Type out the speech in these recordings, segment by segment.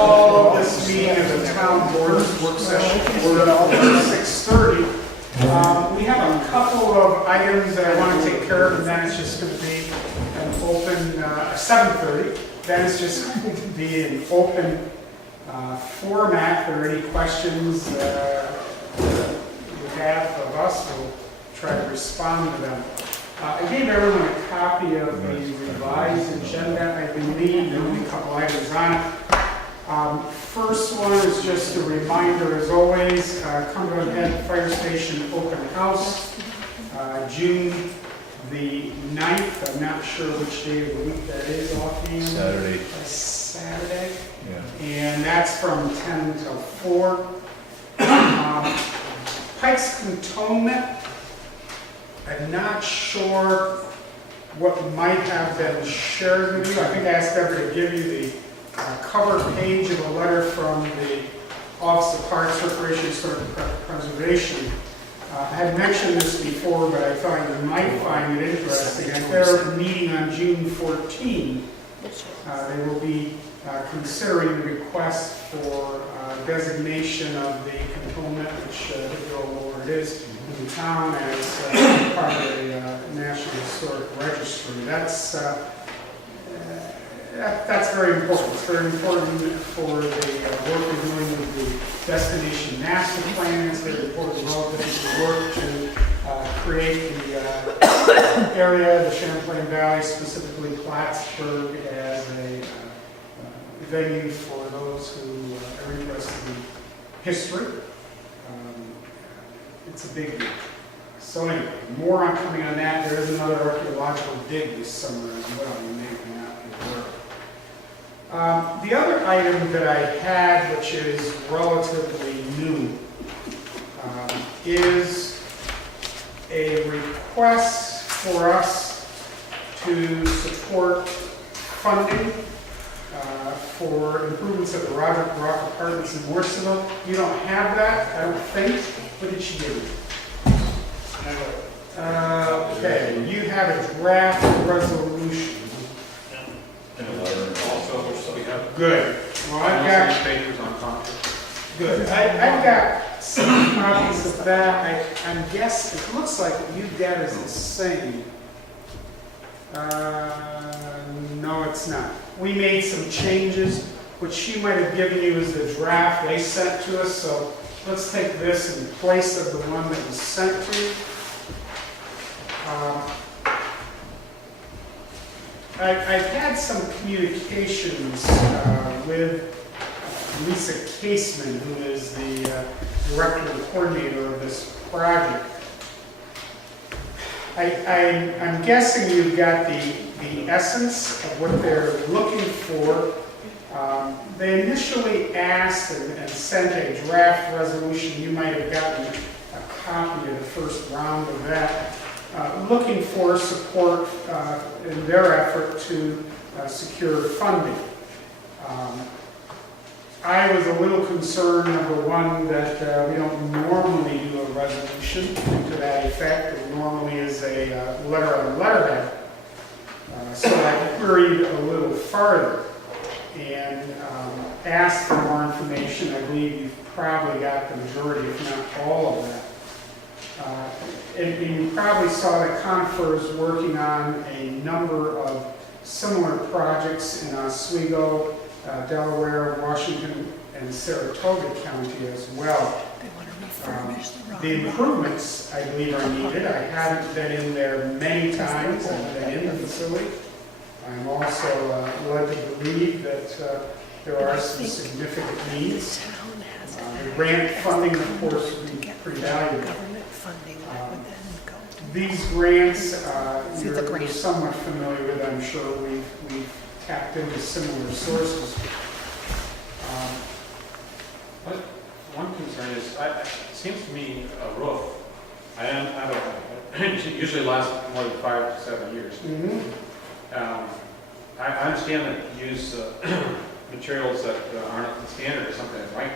call this meeting of the town board work session order at 6:30. We have a couple of items that I want to take care of, and then it's just going to be an open, 7:30. Then it's just going to be an open format. If there are any questions you have of us, we'll try to respond to them. I gave everyone a copy of the revised agenda. I believe there will be a couple items on it. First one is just a reminder, as always, Cumberland Head Fire Station Open House, June the 9th. I'm not sure which day of the week that is offhand. Saturday. Saturday. Yeah. And that's from 10 till 4. Pikes Cantonment. I'm not sure what might have been shared with you. I think I asked Deborah to give you the cover page of a letter from the Office of Parks, Recreation, and Historic Preservation. I had mentioned this before, but I thought you might find it interesting. At their meeting on June 14, they will be considering the request for designation of the cantonment, which you all know where it is, in the town as part of the National Historic Registry. That's very important. It's very important for the work we're doing with the Destination Master Plan. It's very important relative to the work to create the area, the Champlain Valley, specifically Plattsburgh, as a venue for those who are interested in history. It's a big deal. So anyway, more on coming on that. There is another archaeological dig this summer as well. You may not be aware. The other item that I had, which is relatively new, is a request for us to support funding for improvements at the Rock Apartments in Morrisonville. You don't have that, I don't think. What did she do? Okay, you have a draft resolution. Good. Well, I've got papers on copy. Good. I've got some copies of that. I'm guessing it looks like what you got is the same. No, it's not. We made some changes. What she might have given you is the draft they sent to us. So let's take this in place of the one that was sent to you. I've had some communications with Lisa Caseman, who is the director and coordinator of this project. I'm guessing you've got the essence of what they're looking for. They initially asked and sent a draft resolution. You might have gotten a copy of the first round of that. Looking for support in their effort to secure funding. I was a little concerned, number one, that we don't normally do a resolution to that effect. It normally is a letter on letterhead. So I queried a little farther and asked for more information. I believe you've probably got the majority, if not all of that. And you probably saw that Conifer is working on a number of similar projects in Oswego, Delaware, Washington, and Saratoga County as well. The improvements, I believe, are needed. I haven't been in there many times. I've been in the facility. I'm also led to believe that there are some significant needs. The grant funding, of course, would be pretty valuable. These grants, you're somewhat familiar with, I'm sure. We've tapped into similar sources. One concern is, it seems to me a roof, I don't know, it usually lasts more than 5 to 7 years. Mm-hmm. I understand that you use materials that aren't the standard or something, right?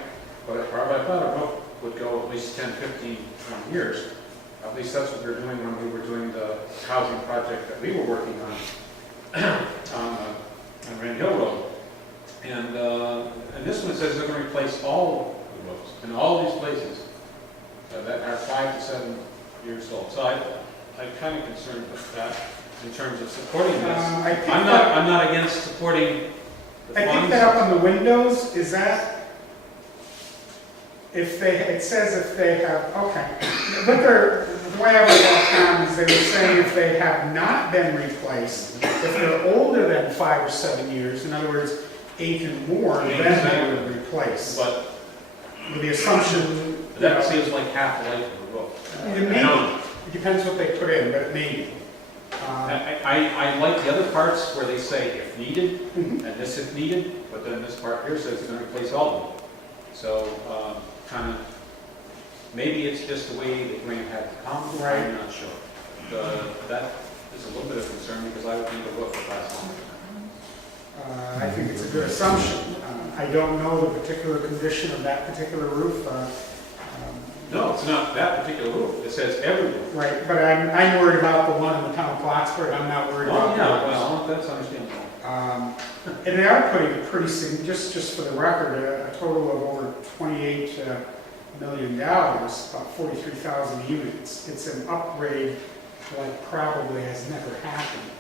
But I thought a roof would go at least 10, 15, 20 years. At least that's what we were doing when we were doing the housing project that we were working on on Rand Hill Road. And in this this one says they're gonna replace all the roofs in all these places that are 5 to 7 years old. So I'm kind of concerned with that in terms of supporting this. I'm not against supporting the I picked funds. that up on the windows, is that, if they, it says if they have, okay. But the way I read that down is they were saying if they have not been replaced, if they're older than 5 or 7 years, in other words, 8 and more, then they would replace. But With the assumption. that seems like half the life of the roof. It may be. It depends what they put in, but it may be. I like the other parts where they say if needed, Mhm. and this if needed, but then this part here says it's gonna replace all of them. So, kind of, maybe it's just the way the grant had to come, Right. I'm not sure. That is a little bit of concern because I would think the roof would last longer. I think it's a good assumption. I don't know the particular condition of that particular roof. No, it's not that particular roof, it says every roof. Right, but I'm worried about the one in the town of Plattsburgh. I'm not worried Oh, about the yeah, others. well, that's understandable. And they are putting a pretty, just for the record, a total of over $28 million, about 43,000 units. It's an upgrade like probably has never happened.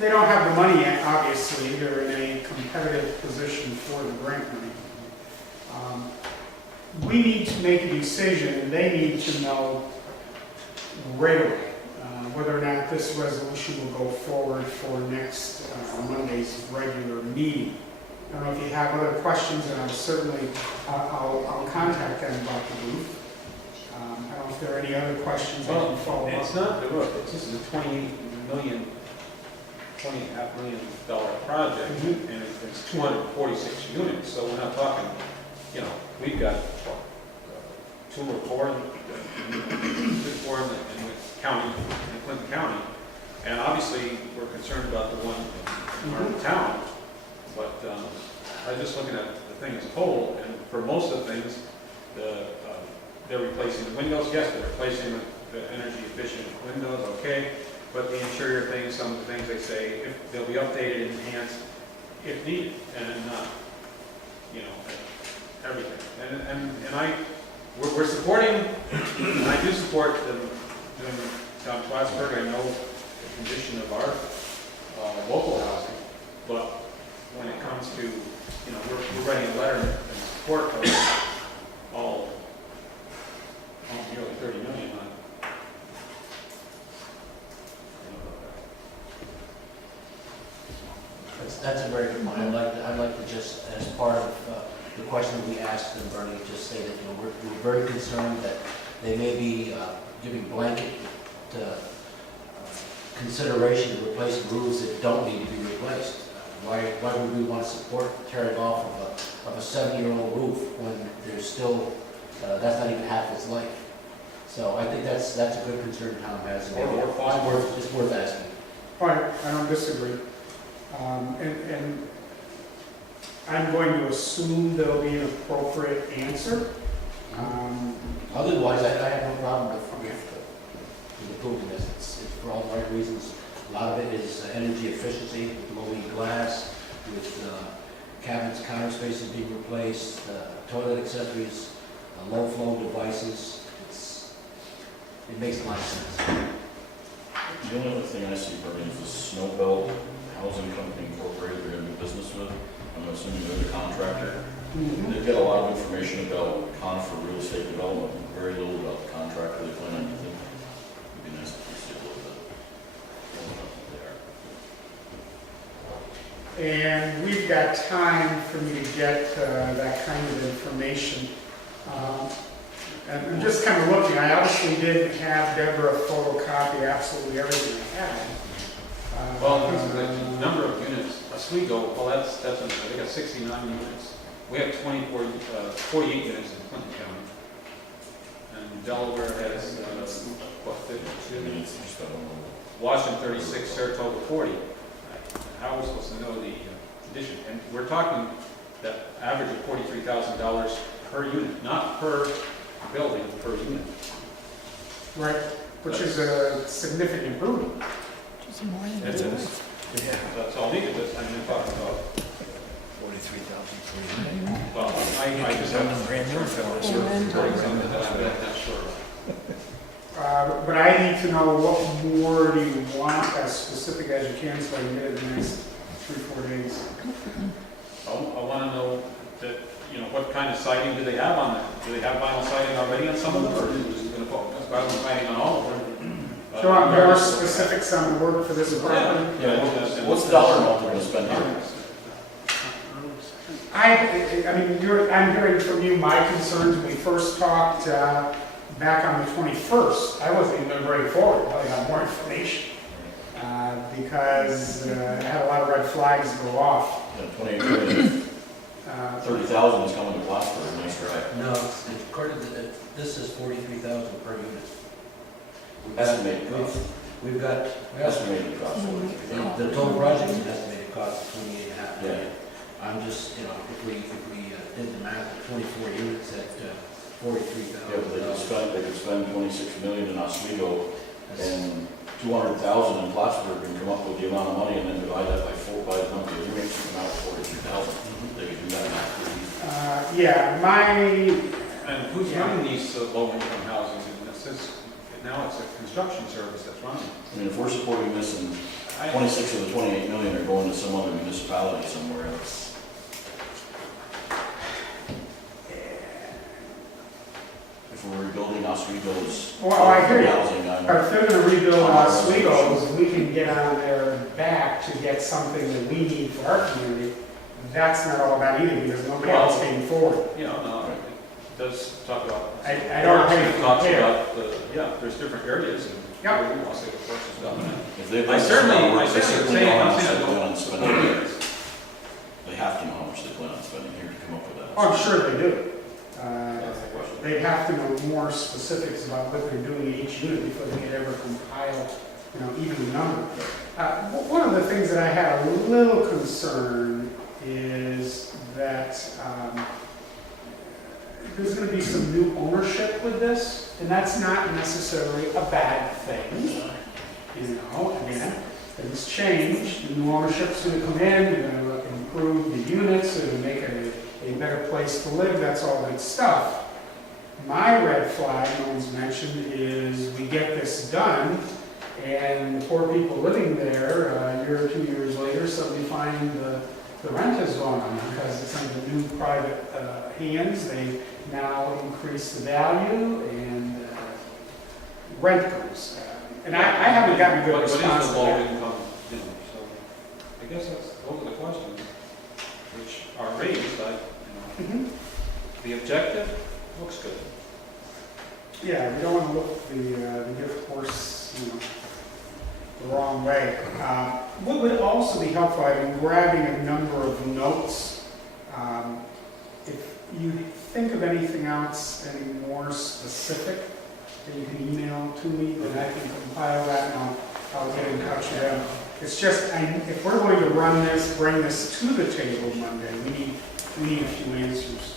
They don't have the money yet, obviously. They're in a competitive position for the grant money. We need to make a decision, and they need to know right away whether or not this resolution will go forward for next Monday's regular meeting. I don't know if you have other questions, and I'll certainly, I'll contact them about the roof. I don't know if there are any other questions I can follow up. It's not the roof, it's just a $28.5 million project, Mhm. and it's 246 units, so we're not talking, we've got, what, 2 or 4 in the county, in Clinton County, and obviously, we're concerned about the one in our town, but I was just looking at the thing as a whole, and for most of the things, they're replacing the windows, yes, they're replacing the energy efficient windows, okay, but the interior things, some of the things they say, they'll be updated and enhanced if needed, and not, everything. We're supporting, and I do support them doing down Plattsburgh. I know the condition of our local housing, but when it comes to, we're writing a letter in support of all nearly 30 million on. That's a very good point. I'd like to just, as part of the question we asked them, Bernie, just say that, we're very concerned that they may be giving blanket consideration to replace roofs that don't need to be replaced. Why would we want to support tearing off of a 7-year-old roof when there's still, that's not even half its life? So I think that's a good concern Tom has. Or 5. It's worth asking. Fine, I don't disagree. And I'm going to assume there'll be an appropriate answer. Otherwise, I have no problem with approving this. It's for all the right reasons. A lot of it is energy efficiency, with low-E glass, with cabinets, counter spaces being replaced, toilet accessories, low-flow devices. It makes a lot of sense. The only other thing I see, Bernie, is the Snowbelt Housing Company Incorporated they're going to do business with. I'm assuming they're the contractor. Mhm. They've got a lot of information about Conifer real estate development, very little about the contractor they plan on using. It'd be nice if we see a little bit more about what they are. And we've got time for me to get that kind of information. And I'm just kind of looking, I obviously did have Deborah photocopy absolutely everything I had. Well, the number of units, Oswego, well, that's, they got 69 units. We have 48 units in Clinton County. And Delaware has, what, 52? It's just, I don't know. Washington 36, Saratoga 40. How are we supposed to know the condition? And we're talking that average of $43,000 per unit, not per building, per unit. Right, which is a significant improvement. It is. Yeah, that's all needed. I'm talking about 43,000. Something that I'm not sure of. But I need to know what more do you want, as specific as you can, so I can get it in the next 3-4 days. I want to know that, you know, what kind of siding do they have on that? Do they have vinyl siding already on some of them, or is it just going to focus vinyl siding on all of them? Do you want more specifics on the work for this property? Yeah, what's the dollar amount they're gonna spend here? I mean, I'm hearing from you my concerns. When we first talked back on the 21st, I wasn't even ready forward. I probably got more information because I had a lot of red flags go off. Yeah, 28 million, 30,000 is coming to Plattsburgh, nice try. No, it's according to, this is 43,000 per unit. Estimated cost. We've got, Estimated cost. the total project is an estimated cost of 28.5 million. Yeah. I'm just, you know, if we did the math, 24 units at $43,000. Yeah, but they could spend 26 million in Oswego and 200,000 in Plattsburgh and come up with the amount of money and then divide that by 4 by the number of units, you come out with 43,000. They could do that math pretty easy. Yeah, And who's running these low-income houses? And this is, now it's a construction service that's running. I mean, if we're supporting this and 26 of the 28 million are going to some other municipality somewhere else. If we're rebuilding Oswego's Well, I hear you. housing, I'm- if they're going to rebuild Oswego's, we can get on their back to get something that we need for our community. That's not all about either, because nobody else came forward. You know, no, it does talk about. I don't think It talks compare. about, yeah, there's different areas, and Yep. I'll say the course is done. If they've I done certainly- this, I they certainly certainly say- know how I'm much saying- they plan on spending here. They have to know how much they plan on spending here to come up with that. Oh, I'm sure they do. That's the question. They have to know more specifics about what they're doing in each unit before they can ever compile, you know, even the number. One of the things that I had a little concern is that there's going to be some new ownership with this, and that's not necessarily a bad thing. You know, again, things change, the new ownership's going to come in, they're going to improve the units, they're going to make it a better place to live, that's all good stuff. My red flag, no one's mentioned, is we get this done, and the poor people living there, a year or 2 years later, suddenly find the rent has gone on because it's under new private hands. They now increase the value, and rent goes. And I haven't gotten a good response to What that. is the low income, you know, so I guess those are the questions which are raised, like, you know, Mhm. the objective looks good. Yeah, we don't want to look the gift horse, you know, the wrong way. What would also be helpful, I'm grabbing a number of notes. If you think of anything else, any more specific, that you can email to me, then I can compile that and I'll get in touch with them. It's just, if we're going to run this, bring this to the table Monday, we need a few answers.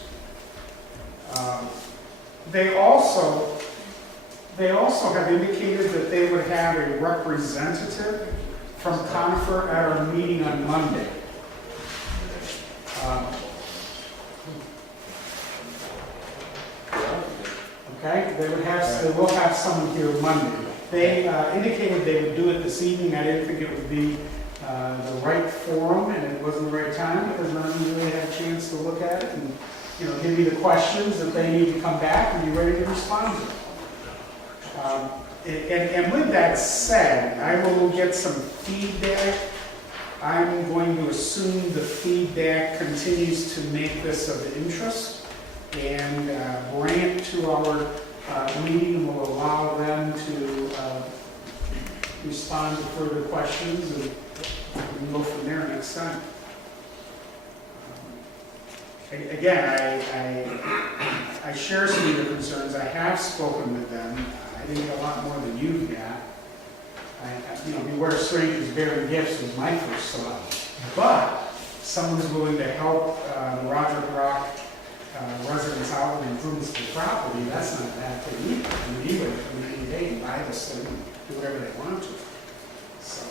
They also have indicated that they would have a representative from Conifer at our meeting on Monday. Okay, they will have someone here Monday. They indicated they would do it this evening. I didn't think it would be the right forum, and it wasn't the right time because none of you really had a chance to look at it and, you know, give me the questions that they need to come back and be ready to respond to. And with that said, I will get some feedback. I'm going to assume the feedback continues to make this of interest, and Brant to our meeting will allow them to respond to further questions, and we can go from there next time. Again, I share some of your concerns. I have spoken with them. I didn't get a lot more than you got. You know, beware strangers bearing gifts was my first thought. But someone's willing to help the Roger Rock residents out and improvements to the property. That's not a bad thing either. I mean, anybody can come in any day and buy this thing and do whatever they want to. So,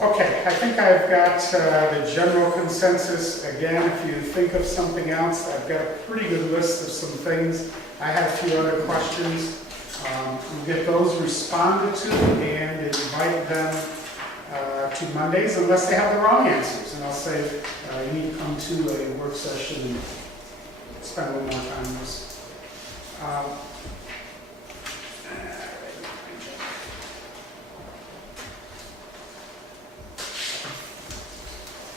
Okay, I think I've got the general consensus. Again, if you think of something else, I've got a pretty good list of some things. I have a few other questions. We'll get those responded to and invite them to Mondays unless they have the wrong answers. And I'll say, you need to come to a work session and spend a little more time on this.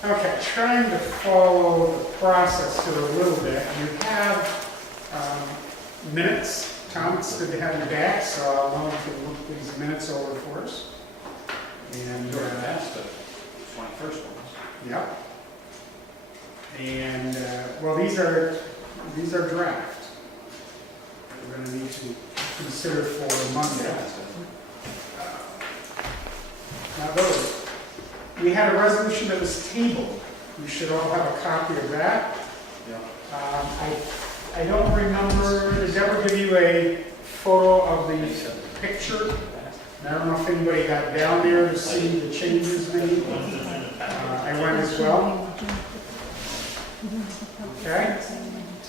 Okay, trying to follow the process here a little bit. You have minutes. Tom, it's good to have you back, so I wanted to look these minutes over for us. And You're past the 21st ones. yep. And well, these are draft. We're going to need to consider for Monday. Now those. We had a resolution that was tabled. We should all have a copy of that. Yeah. I don't remember, did Deborah give you a photo of the picture? I don't know if anybody got down there to see the changes made. I went as well. Okay.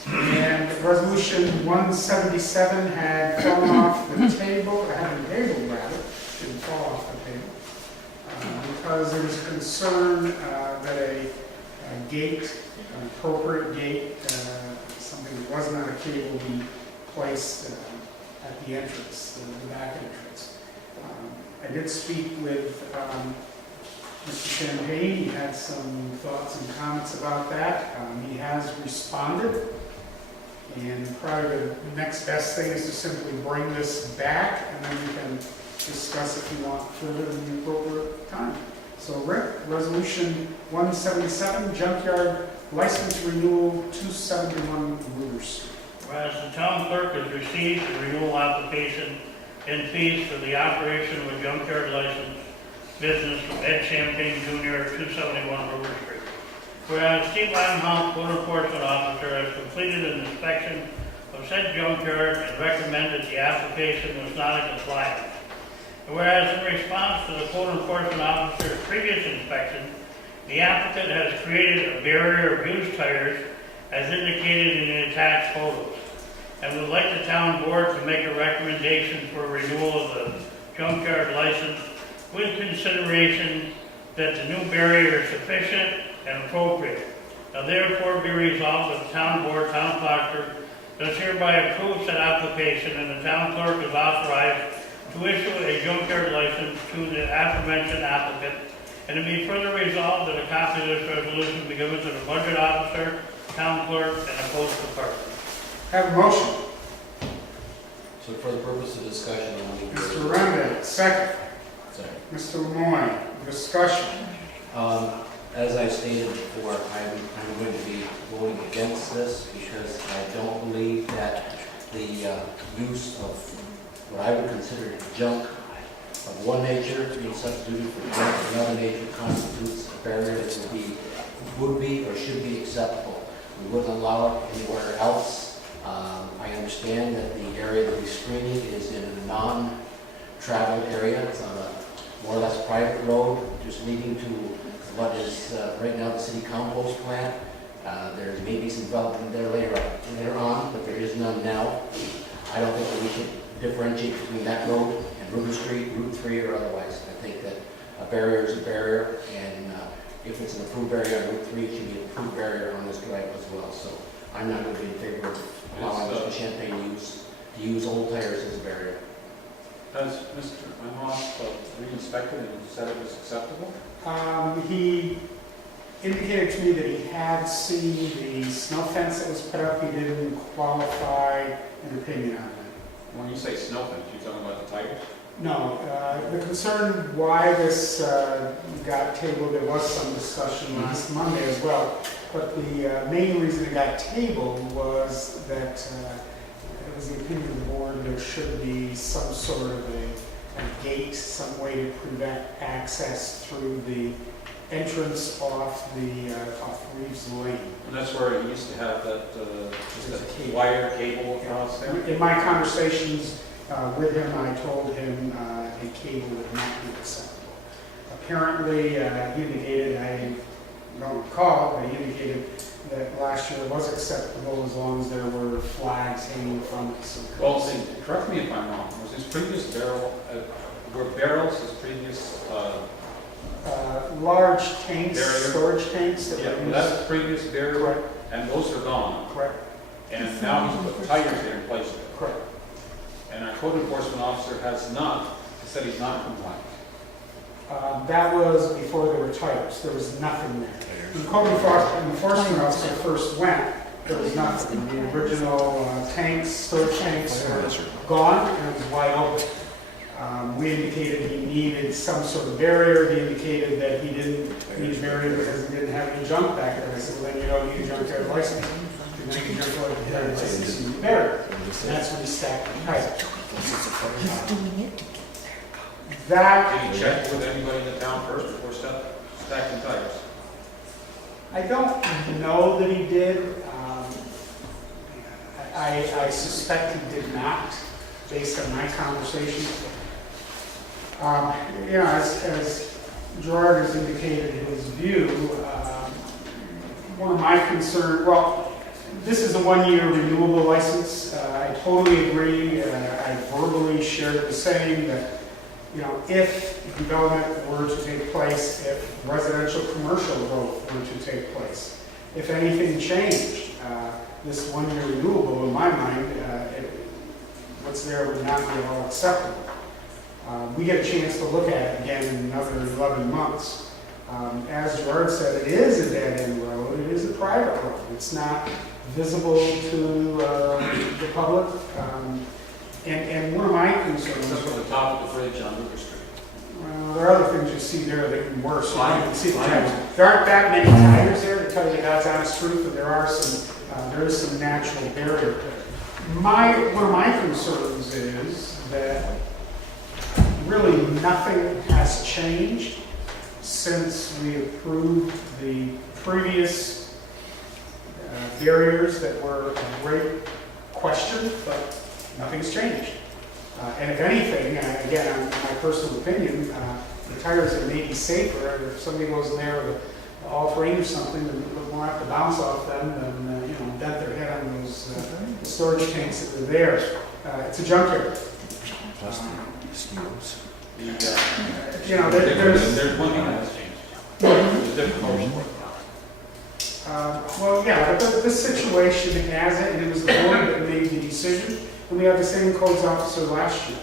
And resolution 177 had fallen off the table, had been tabled rather, didn't fall off the table. Because there was a concern that a gate, an appropriate gate, something that was not a cable, be placed at the entrance, the back entrance. I did speak with Mr. Champagne. He had some thoughts and comments about that. He has responded. And probably the next best thing is to simply bring this back, and then we can discuss if you want further in the appropriate time. So Rick, resolution 177, junkyard license renewal 271 Ruder Street. Whereas the town clerk has received a renewal application and fees for the operation of a junkyard license business from Ed Champagne Jr., 271 Ruder Street. Whereas Steve Limehouse, code enforcement officer, has completed an inspection of said junkyard and recommended the application was not in compliance. Whereas in response to the code enforcement officer's previous inspection, the applicant has created a barrier of used tires as indicated in the attached photos, and would like the town board to make a recommendation for renewal of the junkyard license with consideration that the new barrier is sufficient and appropriate. Now therefore be resolved that the town board, town proctor, does hereby approve said application, and the town clerk is authorized to issue a junkyard license to the aforementioned applicant, and to be further resolved that a copy of this resolution be given to the budget officer, town clerk, and the post department. Have a motion. So for the purpose of discussion, I'll move. Mr. Renda, second. Second. Mr. Lemoyne, discussion. As I stated before, I'm going to be voting against this because I don't believe that the use of what I would consider junk of one nature being substituted for junk of another nature constitutes a barrier that would be or should be acceptable. We wouldn't allow it anywhere else. I understand that the area that we're screening is in a non-traveled area. It's on a more or less private road, just leading to what is right now the city compost plant. There may be some development there later on, but there is none now. I don't think that we should differentiate between that road and Ruder Street, Route 3, or otherwise. I think that a barrier is a barrier, and if it's an approved barrier on Route 3, it should be an approved barrier on this drive as well. So I'm not going to be in favor of allowing Mr. Champagne to use old tires as a barrier. Has Mr. Limehouse re-inspected and said it was acceptable? He indicated to me that he had seen the snow fence that was put up. He didn't qualify an opinion on it. When you say snow fence, you're talking about the tires? No, the concern why this got tabled, there was some discussion last Monday as well, but the main reason it got tabled was that it was the opinion of the board there should be some sort of a gate, some way to prevent access through the entrance off Reeves Lane. And that's where he used to have that, There's a cable. wire cable across there? In my conversations with him, I told him a cable would not be acceptable. Apparently, he indicated, I don't recall, but he indicated that last year was acceptable as long as there were flags hanging from it. So- Well, see, correct me if I'm wrong, was his previous were barrels his previous, Large tanks, Barrier. storage tanks that yeah, were used. that's his previous barrier, Correct, and those are gone. correct, And now he's put tires there in place of it. correct. And our code enforcement officer has not, said he's not compliant. That was before there were tires, there was nothing there. When the code enforcement officer first went, there was nothing. The original tanks, storage tanks were gone, and it was wide open. We indicated he needed some sort of barrier, he indicated that he didn't need a barrier because he didn't have any junk back there. I said, well, then you don't need a junkyard license. You don't need a junkyard license, you need a barrier. And that's when he stacked the tires. That, Did he check with anybody in the town first before stacking tires? I don't know that he did. I suspect he did not, based on my conversations. You know, as Gerard has indicated his view, one of my concerns, well, this is a one-year renewable license. I totally agree. I verbally shared the same that, you know, if development were to take place, if residential commercial growth were to take place, if anything changed, this one-year renewable, in my mind, what's there would not be at all acceptable. We get a chance to look at it again in another 11 months. As Gerard said, it is a dead-end road. It is a private road. It's not visible to the public. And one of my concerns, Just from the top of the bridge on River Street. well, there are other things you see there that are even worse. You can see the tires. There aren't that many tires there, to tell you the God's honest truth, but there is some natural barrier. One of my concerns is that really nothing has changed since we approved the previous barriers that were a great question, but nothing's changed. And if anything, again, in my personal opinion, the tires are maybe safer. If somebody goes in there with an all-terrain or something, they won't have to bounce off them and, you know, dent their head on those the storage tanks that are there. It's a junkyard. You know, There's one thing that has changed. There's a different motion. well, yeah, but the situation as it, and it was the board that made the decision, and we had the same codes officer last year.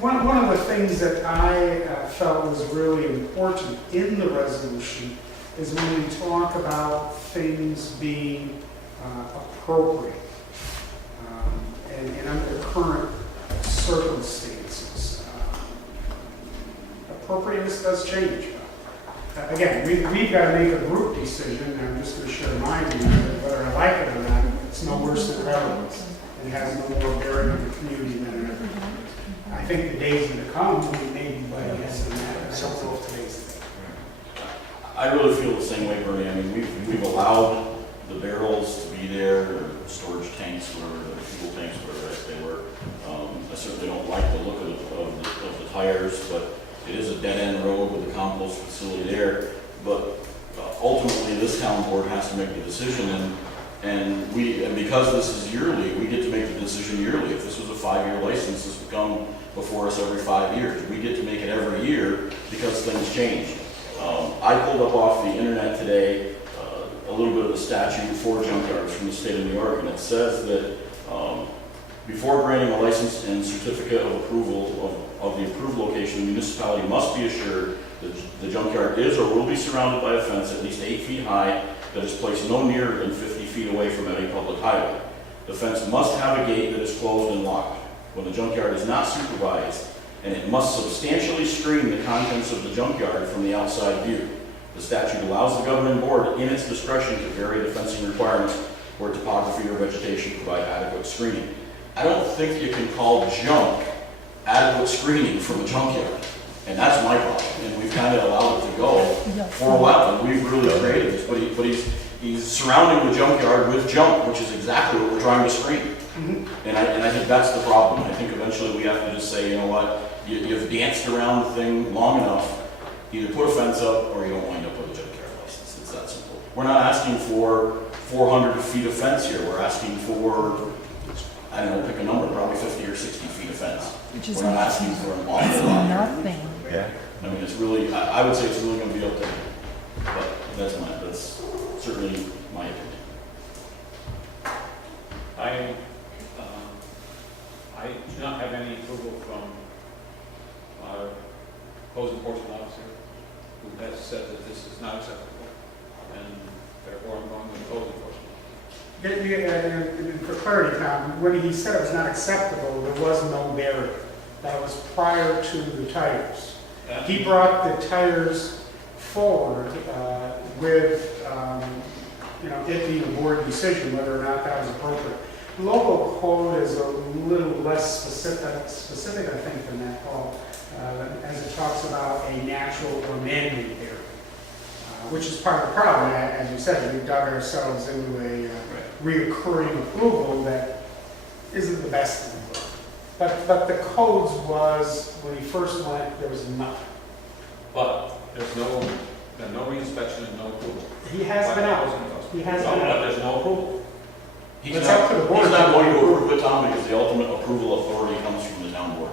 One of the things that I felt was really important in the resolution is when we talk about things being appropriate and under current circumstances. Appropriateness does change. Again, we've got to make a group decision, and I'm just going to share my view, that whether I like it or not, it's no worse than relevance. It has no more bearing on the community than it ever did. I think the days that are come, we may be by guessing that. I don't know if today's the day. I really feel the same way, Bernie. I mean, we've allowed the barrels to be there, or storage tanks, or the fuel tanks, whatever they were. I certainly don't like the look of the tires, but it is a dead-end road with a compost facility there. But ultimately, this town board has to make the decision, and because this is yearly, we get to make the decision yearly. If this was a 5-year license, this would come before us every 5 years. We get to make it every year because things change. I pulled up off the internet today a little bit of the statute for junkyards from the state of New York, and it says that before granting a license and certificate of approval of the approved location, the municipality must be assured that the junkyard is or will be surrounded by a fence at least 8 feet high that is placed no nearer than 50 feet away from any public highway. The fence must have a gate that is closed and locked when the junkyard is not supervised, and it must substantially screen the contents of the junkyard from the outside view. The statute allows the governing board, in its discretion, to vary the fencing requirements where topography or vegetation provide adequate screening. I don't think you can call junk adequate screening from a junkyard, and that's my problem. And we've kind of allowed it to go for a while, and we've really created this. But he's surrounding the junkyard with junk, which is exactly what we're trying to screen. And I think that's the problem. I think eventually we have to just say, you know what, you've danced around the thing long enough. Either put a fence up or you don't wind up with a junkyard license. It's that simple. We're not asking for 400 feet of fence here. We're asking for, I don't know, pick a number, probably 50 or 60 feet of fence. Which is We're not asking for an awful lot. nothing. Yeah. I mean, it's really, I would say it's really gonna be up there. But that's certainly my opinion. I do not have any approval from our code enforcement officer who has said that this is not acceptable, and therefore I'm going with code enforcement. And for clarity, Tom, when he said it was not acceptable, there was no barrier. That was prior to the tires. He brought the tires forward with, it being a board decision whether or not that was appropriate. Local code is a little less specific I think, than that, Paul, as it talks about a natural or man-made barrier, which is part of the problem. As you said, we dug ourselves into a reoccurring approval that isn't the best in the world. But the codes was, when he first went, there was nothing. But there's no reinspection and no approval. He has been out. He has been But out. there's no approval. He's It's not, up to the board. he's not going to approve it, Tom, because the ultimate approval authority comes from the town board.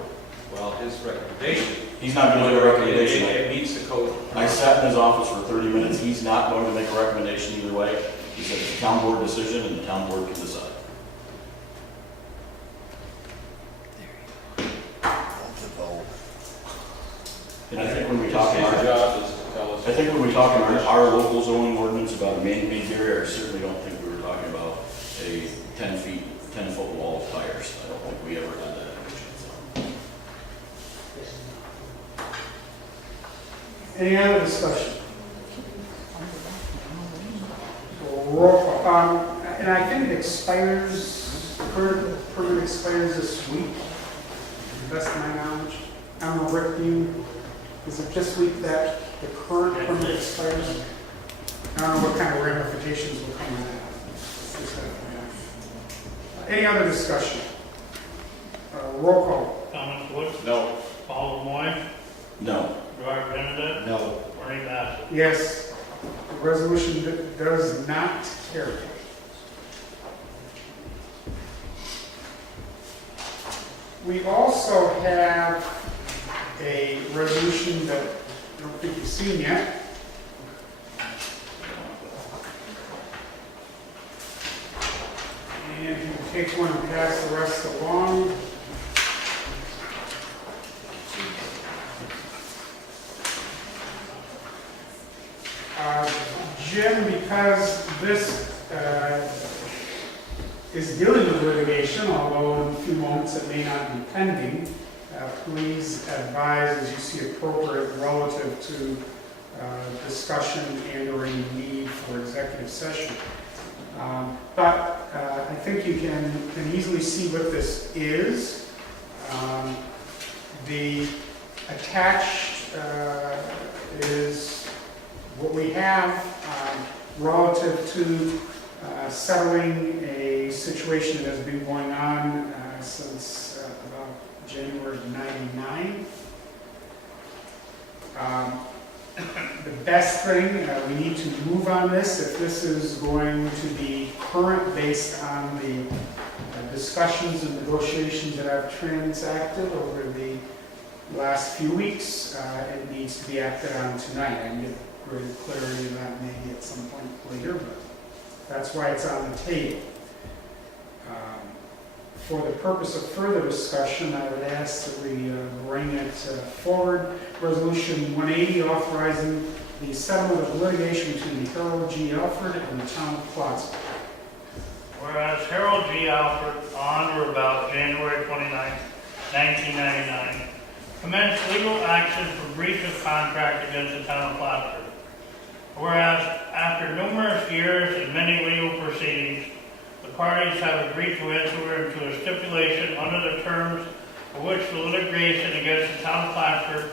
Well, his recommendation. He's not going to make a recommendation. It meets the code. I sat in his office for 30 minutes. He's not going to make a recommendation either way. He said it's a town board decision and the town board can decide. And I think when we talk His about, job is to tell us. I think when we talk about our local zoning ordinance about a man-made barrier, I certainly don't think we were talking about a 10-foot wall of tires. I don't think we ever had that. Any other discussion? Roll call. And I think it expires, current permit expires this week, to the best of my knowledge. I don't know, Rick, is it this week that the current permit expires? I don't know what kind of ramifications will come of that. Just that. Any other discussion? Roll call. Thomas Woods, No. Paul Lemoyne, No. Gerard Benedek, No. Bernie Bassett. Yes, the resolution does not carry. We also have a resolution that I don't think you've seen yet. And you can take one and pass the rest along. Jim, because this is dealing with litigation, although in a few moments it may not be pending, please advise as you see appropriate relative to discussion and or any need for executive session. But I think you can easily see what this is. The attached is what we have relative to settling a situation that has been going on since about January of '99. The best thing, we need to move on this if this is going to be current based on the discussions and negotiations that I've transacted over the last few weeks. It needs to be acted on tonight. I can get greater clarity of that maybe at some point later, but that's why it's on the table. For the purpose of further discussion, I would ask that we bring it forward. Resolution 180 authorizing the settlement of litigation between Harold G. Alford and the town of Plattsburgh. Whereas Harold G. Alford, on or about January 29, 1999, commenced legal action for breach of contract against the town of Plattsburgh. Whereas after numerous years and many legal proceedings, the parties have agreed to enter into a stipulation under the terms of which the litigation against the town of Plattsburgh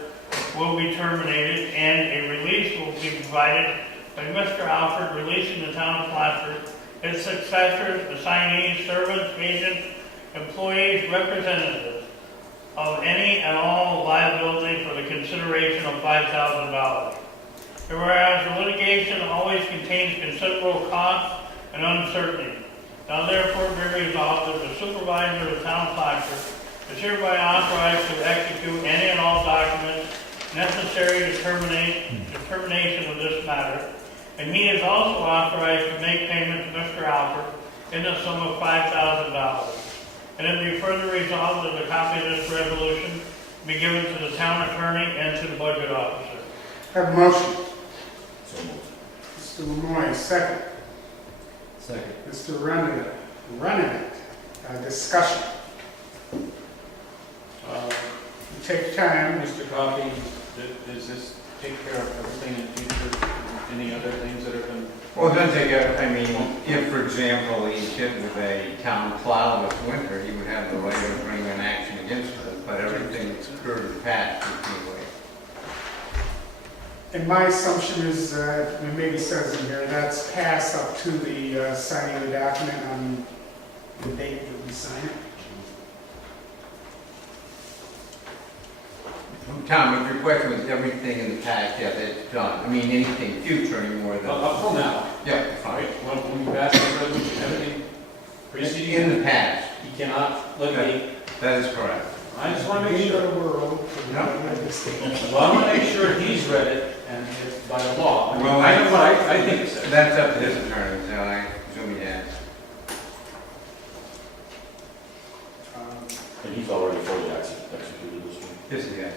will be terminated and a release will be provided by Mr. Alford releasing the town of Plattsburgh, its successors, assignees, servants, agents, employees, representatives, of any and all liability for the consideration of $5,000. And whereas the litigation always contains considerable cost and uncertainty, now therefore be resolved that the supervisor of the town of Plattsburgh is hereby authorized to execute any and all documents necessary to determination of this matter, and he is also authorized to make payment to Mr. Alford in the sum of $5,000. And it be further resolved that a copy of this resolution be given to the town attorney and to the budget officer. Have a motion. So moved. Mr. Lemoyne, second. Second. Mr. Rennick, discussion. Take time. Mr. Coffey, does this take care of everything in the future? Any other things that have been? Well, it doesn't take, I mean, if, for example, he's hit with a town plow this winter, he would have the right to bring an action against it, but everything that's occurred in the past would be waived. And my assumption is, it maybe says in here, that's pass up to the signing of the document on the date that we sign it. Tom, if your question was everything in the past, yeah, that's done. I mean, anything future anymore than. Up till now, Yeah, right? fine. When we pass the resolution, everything preceding, In the past, he cannot litigate. that is correct. I just want to make Being sure. of the world, Yeah. Well, I want to make sure he's read it and it's by the law. I mean, Well, I know what I think it says. That's up to his attorney, so I presume he has. And he's already fully executed this one. Yes, he has.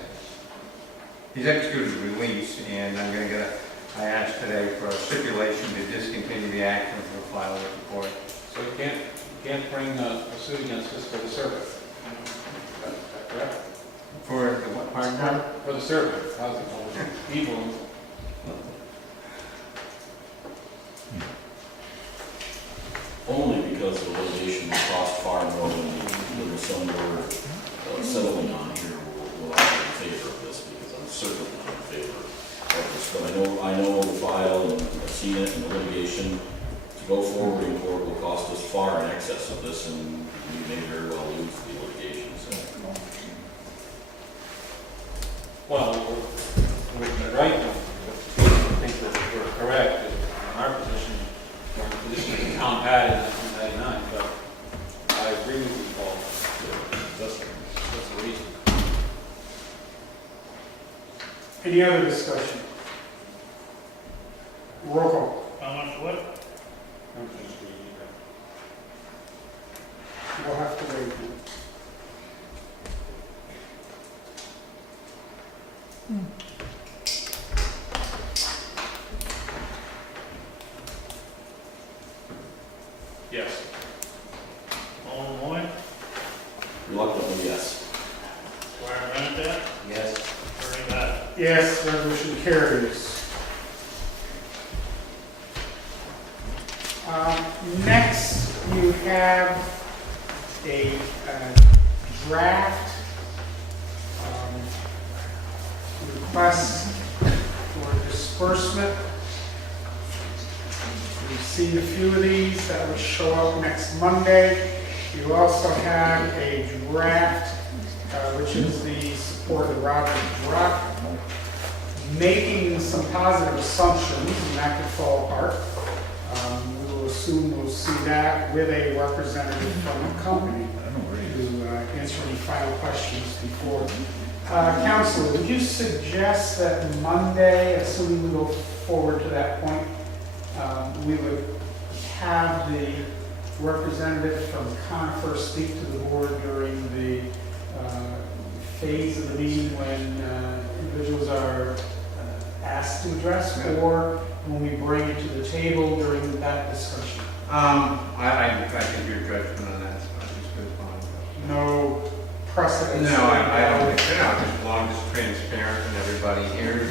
He's executed release, and I'm gonna I asked today for a stipulation to discontinue the action for file with the court. So you can't bring a suit against us for the survey. Is that correct? For the what, pardon? For the survey, how's it people? Only because the litigation cost far more than the sum we're settling on here will not be in favor of this, because I'm certainly not in favor of this. But I know the file and I've seen it, and the litigation to go forward in court will cost us far in excess of this, and we may very well lose the litigation, so. Well, we're right. I think that we're correct in our position, the position the town had in 1999, but I agree with you, Paul. That's the reason. Any other discussion? Roll call. How much what? I'm just reading that. We'll have to wait. Yes. Paul Moy, Reluctantly, yes. Squire Rennick, Yes. Attorney Bennett. Yes, resolution carries. Next, you have a draft request for disbursement. We've seen a few of these that will show up next Monday. You also have a draft, which is the support of Robert Druck, making some positive assumptions, and that could fall apart. We will assume we'll see that with a representative from the company to answer any final questions before. Counselor, would you suggest that Monday, assuming we go forward to that point, we would have the representative from Conifer speak to the board during the phase of the meeting when individuals are asked to address, or when we bring it to the table during that discussion? I think your judgment on that is good, fine. No precedent? No, I don't think so, no, as long as it's transparent and everybody hears,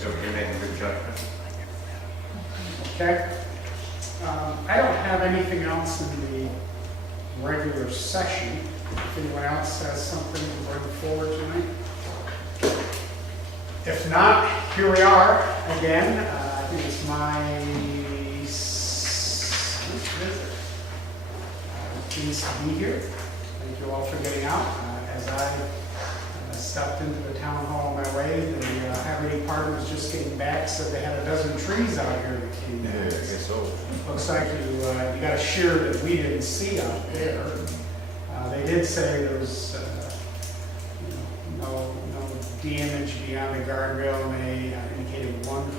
so you're making a good judgment. Okay. I don't have anything else in the regular session. If anyone else has something to bring forward tonight? If not, here we are again. I think it's my seventh visit. Pleased to be here. Thank you all for getting out. As I stepped into the town hall on my way. The highway department was just getting back, said they had a dozen trees out here that came down. so. Looks like you got a shear that we didn't see out there. They did say there was no damage beyond the guardrail, and they indicated one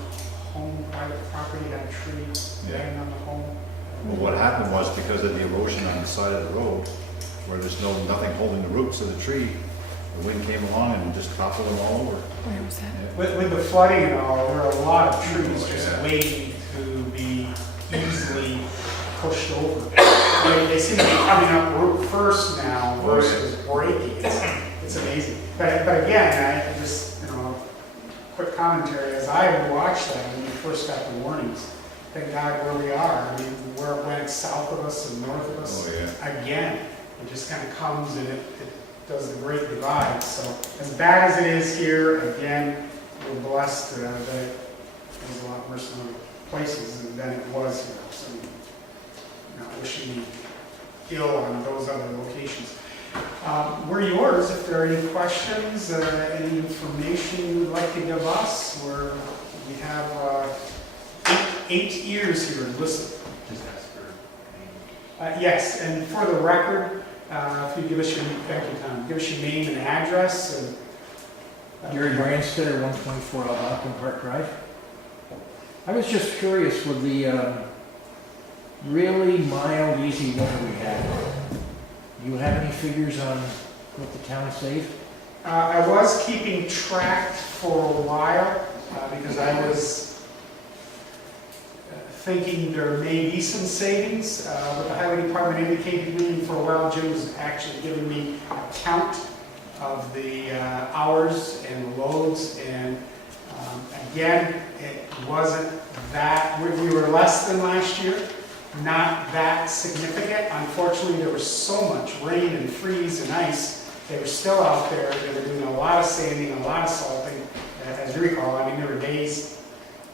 home, private property, had a tree laying on the home. Well, what happened was because of the erosion on the side of the road, where there's nothing holding the roots of the tree, the wind came along and just toppled them all over. Where was that? Yeah. With the flooding and all, there are a lot of trees just waiting to be easily pushed over. They seem to be coming up root first now versus breaking. It's amazing. But again, I just, quick commentary, as I watched that when we first got the warnings, thank God where we are. I mean, where it went south of us and north of us, again, it just kind of comes and it does the great divide. So as bad as it is here, again, we're blessed that there's a lot worse in other places than it was here. So, not wishing you ill on those other locations. We're yours if there are any questions, any information you would like to give us. We have 8 ears here to listen. Just ask for. Yes, and for the record, if you give us your, thank you, Tom, give us your name and address. And, Gary Branstetter, 124 Algonquin Park Drive. I was just curious with the really mild, easy winter we had. Do you have any figures on what the town saved? I was keeping track for a while because I was thinking there may be some savings. What the highway department indicated to me for a while, Jim was actually giving me a count of the hours and loads, and again, it wasn't that, we were less than last year, not that significant. Unfortunately, there was so much rain and freeze and ice, they were still out there, they were doing a lot of sanding, a lot of salting. As you recall, I mean, there were days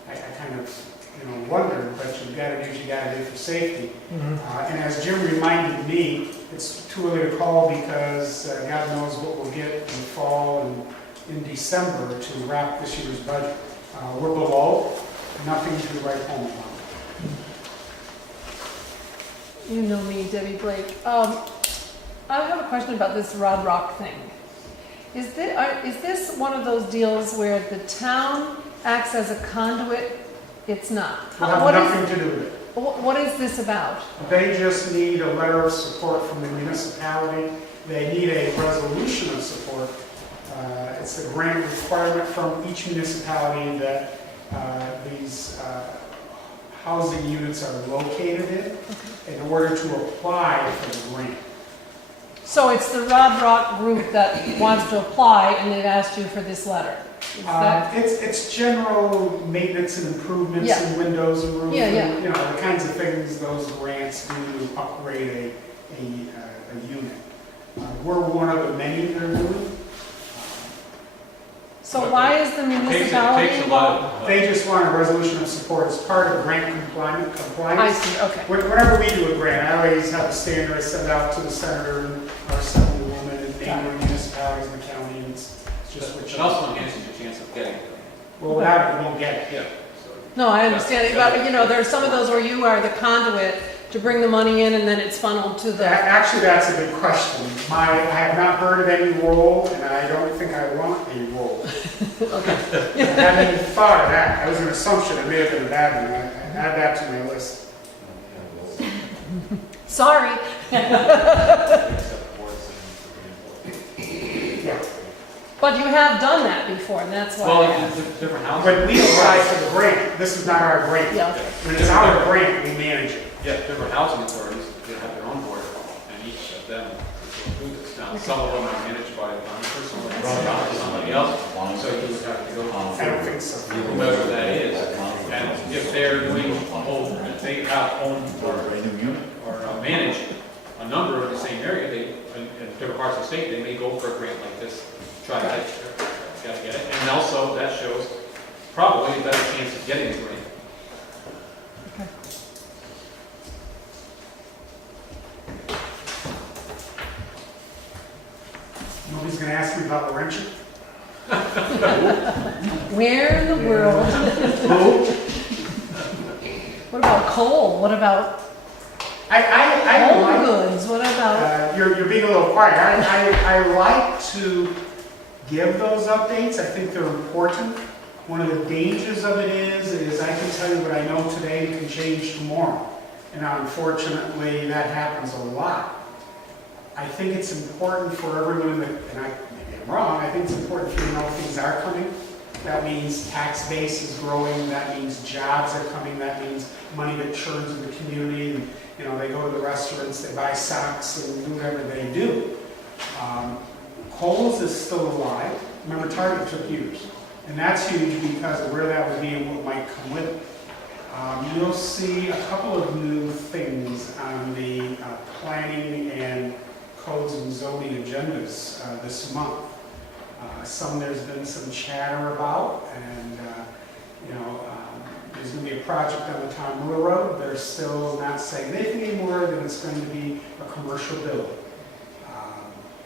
I kind of wondered, but you've got to do what you got to do for safety. And as Jim reminded me, it's too early to call because God knows what we'll get in the fall and in December to wrap this year's budget. We're below, nothing to write home about. You know me, Debbie Blake. I have a question about this Rod Rock thing. Is this one of those deals where the town acts as a conduit? It's not. We'll have nothing to do with it. What is this about? They just need a letter of support from the municipality. They need a resolution of support. It's the grant requirement from each municipality that these housing units are located in order to apply for the grant. So it's the Rod Rock group that wants to apply, and they've asked you for this letter. Is that? It's general maintenance and improvements Yeah. in windows and roofs, Yeah, yeah. and, the kinds of things those grants do to upgrade a unit. We're one of the many they're doing. So why is the It municipality takes a involved? lot of. They just want a resolution of support as part of grant compliance. I see, okay. Whenever we do a grant, I always have a standard I send out to the senator and our assemblywoman and neighboring municipalities in the county, and it's just what It you. also enhances your chance of getting it. Well, without it, you won't get it. Yeah. So- No, I understand it, but there are some of those where you are the conduit to bring the money in and then it's funneled to the, Actually, that's a good question. I have not heard of any role, and I don't think I want a role. I haven't even thought of that. That was an assumption. It may have been a bad one. I add that to my list. sorry. Yeah. But you have done that before, and that's why. Well, I asked. different houses. But we apply for the grant. This is not our grant. Yeah. When it's our grant, we manage it. Yeah, different housing authorities, they have their own board, and each of them will do this. Now, some of them are managed by one person, and some by somebody else, so you would have to go I don't think so. whomever that is. And if they're doing, if they have owned or manage a number in the same area, in different parts of the state, they may go for a grant like this, try to get it. And also, that shows probably a better chance of getting a grant. Nobody's going to ask me about the wrenching? Where in the world? What about coal? What about I home like, goods? What about, you're being a little quiet. I like to give those updates. I think they're important. One of the dangers of it is I can tell you what I know today can change tomorrow. And unfortunately, that happens a lot. I think it's important for everyone, and maybe I'm wrong, I think it's important for you to know things are coming. That means tax base is growing, that means jobs are coming, that means money that churns in the community, and, you know, they go to the restaurants, they buy socks, and do whatever they do. Kohl's is still alive. Remember, Target took years. And that's huge because of where that would be and what might come with it. You'll see a couple of new things on the planning and codes and zoning agendas this month. Some there's been some chatter about, and there's going to be a project on the Tom Moore Road. They're still not saying anything anymore than it's going to be a commercial building.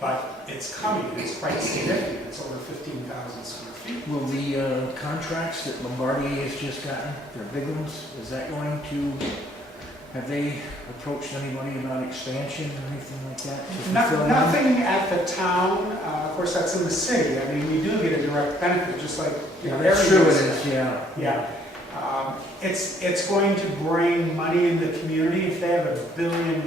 But it's coming, and it's quite significant. It's over 15,000 square feet. Will the contracts that Bombardier has just gotten, their big ones, is that going to, have they approached anybody about expansion or anything like that? to fulfill them? Nothing at the town. Of course, that's in the city. I mean, we do get a direct benefit, just like, That's true, it is, yeah. Yeah. It's going to bring money in the community. If they have a $1 billion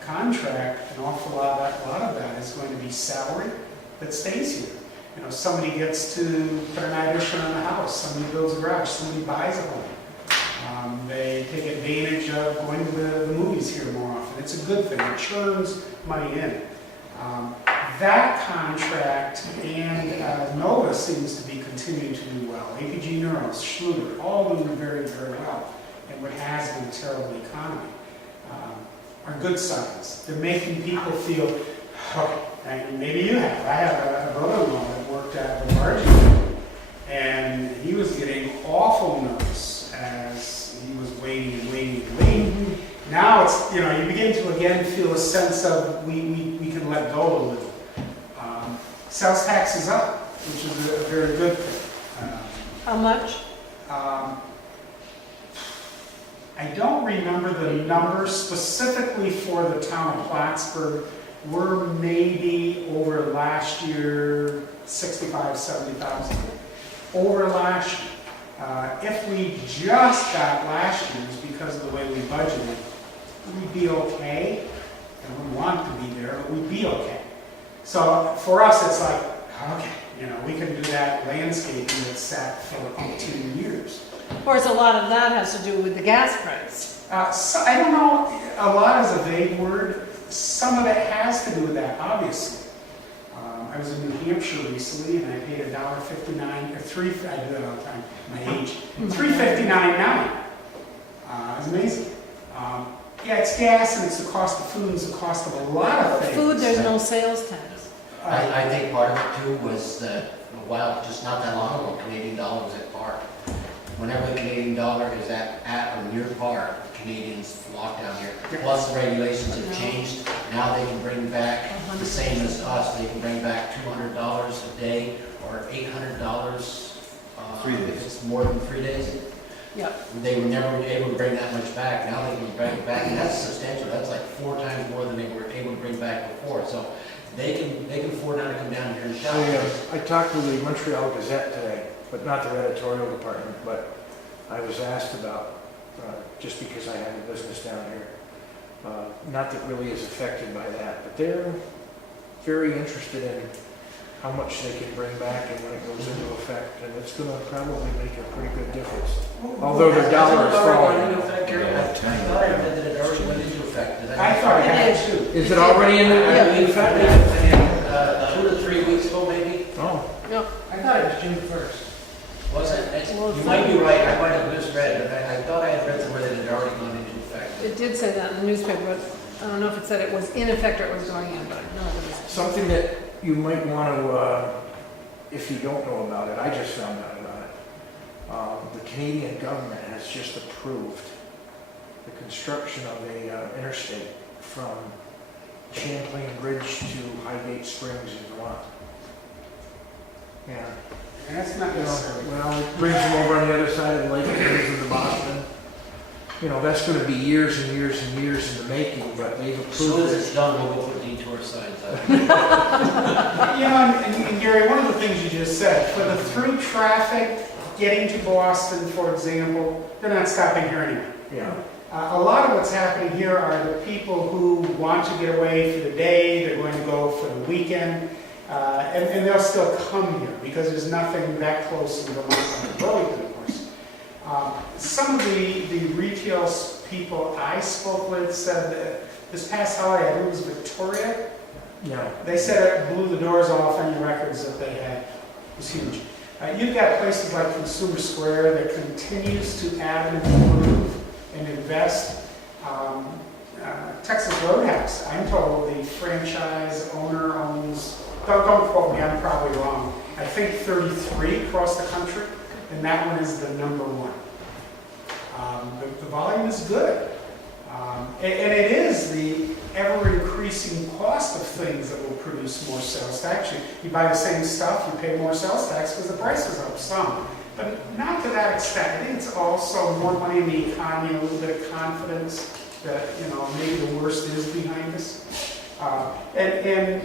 contract, an awful lot of that is going to be salary that stays here. You know, somebody gets to put an addition on the house, somebody builds a garage, somebody buys a home. They take advantage of going to the movies here more often. It's a good thing. It churns money in. That contract and Nova seems to be continuing to do well. APG Neuros, Schluter, all doing very, very well. And what has been a terrible economy are good signs. They're making people feel, okay, and maybe you have. I have a brother-in-law that worked at the Bombardier, and he was getting awful nervous as he was waiting and waiting and waiting. Now it's, you begin to again feel a sense of we can let go a little. Sales tax is up, which is a very good thing. how much? I don't remember the numbers specifically for the town of Plattsburgh. We're maybe over last year 65, 70,000 over last year. If we just got last year's because of the way we budgeted, we'd be okay. I wouldn't want to be there, but we'd be okay. So for us, it's like, okay, we can do that landscaping that sat for 18 years. Of course, a lot of that has to do with the gas price. So I don't know, a lot is a vague word. Some of it has to do with that, obviously. I was in New Hampshire recently and I paid $1.59, or I do that all the time, my age, $3.59.9. It's amazing. Yeah, it's gas and it's the cost of food and it's the cost of a lot of things. Food, there's no sales tax. I think part of it too was that, just not that long ago, Canadian dollar was at par. Whenever the Canadian dollar is at or near par, Canadians flock down here. Plus the regulations have changed. Now they can bring back the same as us. They can bring back $200 a day or $800 if it's more than 3 days. Yep. They were never able to bring that much back. Now they can bring it back, and that's substantial. That's like 4 times more than they were able to bring back before. So they can afford now to come down here and shop. I talked to the Montreal Gazette today, but not their editorial department, but I was asked about, just because I have a business down here, not that really is affected by that, but they're very interested in how much they can bring back and when it goes into effect, and it's going to probably make a pretty good difference. Although the dollar is falling. I thought I read that it already went into effect. I thought it had too. Is it already in effect? 2 to 3 weeks ago, maybe? Oh. No. I thought it was June 1st. Was it? You might be right. I might have misread, but I thought I had read somewhere that it had already gone into effect. It did say that in the newspaper, but I don't know if it said it was in effect or it was going in, but I know it was. Something that you might want to, if you don't know about it, I just found out about it. The Canadian government has just approved the construction of a interstate from Champlain Bridge to Highgate Springs in Vermont. Yeah. And that's not necessarily. Well, it brings them over on the other side of the lake, it brings them to Boston. You know, that's gonna be years and years and years in the making, but they've As soon approved as it. it's done, we'll go put detour signs up. You know, and Gary, one of the things you just said, for the through traffic getting to Boston, for example, they're not stopping here anyway. Yeah. A lot of what's happening here are the people who want to get away for the day, they're going to go for the weekend, and they'll still come here because there's nothing that close in Vermont on Burlington, of course. Some of the retail people I spoke with said that this past holiday, I think it was Victoria, Yeah. they said it blew the doors off any records that they had. It was huge. You've got places like Consumer Square that continues to add and improve and invest. Texas Roadhouse, I'm told the franchise owner owns, don't quote me, I'm probably wrong, I think 33 across the country, and that one is the number one. The volume is good. And it is the ever-increasing cost of things that will produce more sales tax. You buy the same stuff, you pay more sales tax because the price is up some. But not to that extent. I think it's also more money in the economy, a little bit of confidence that, you know, maybe the worst is behind us. And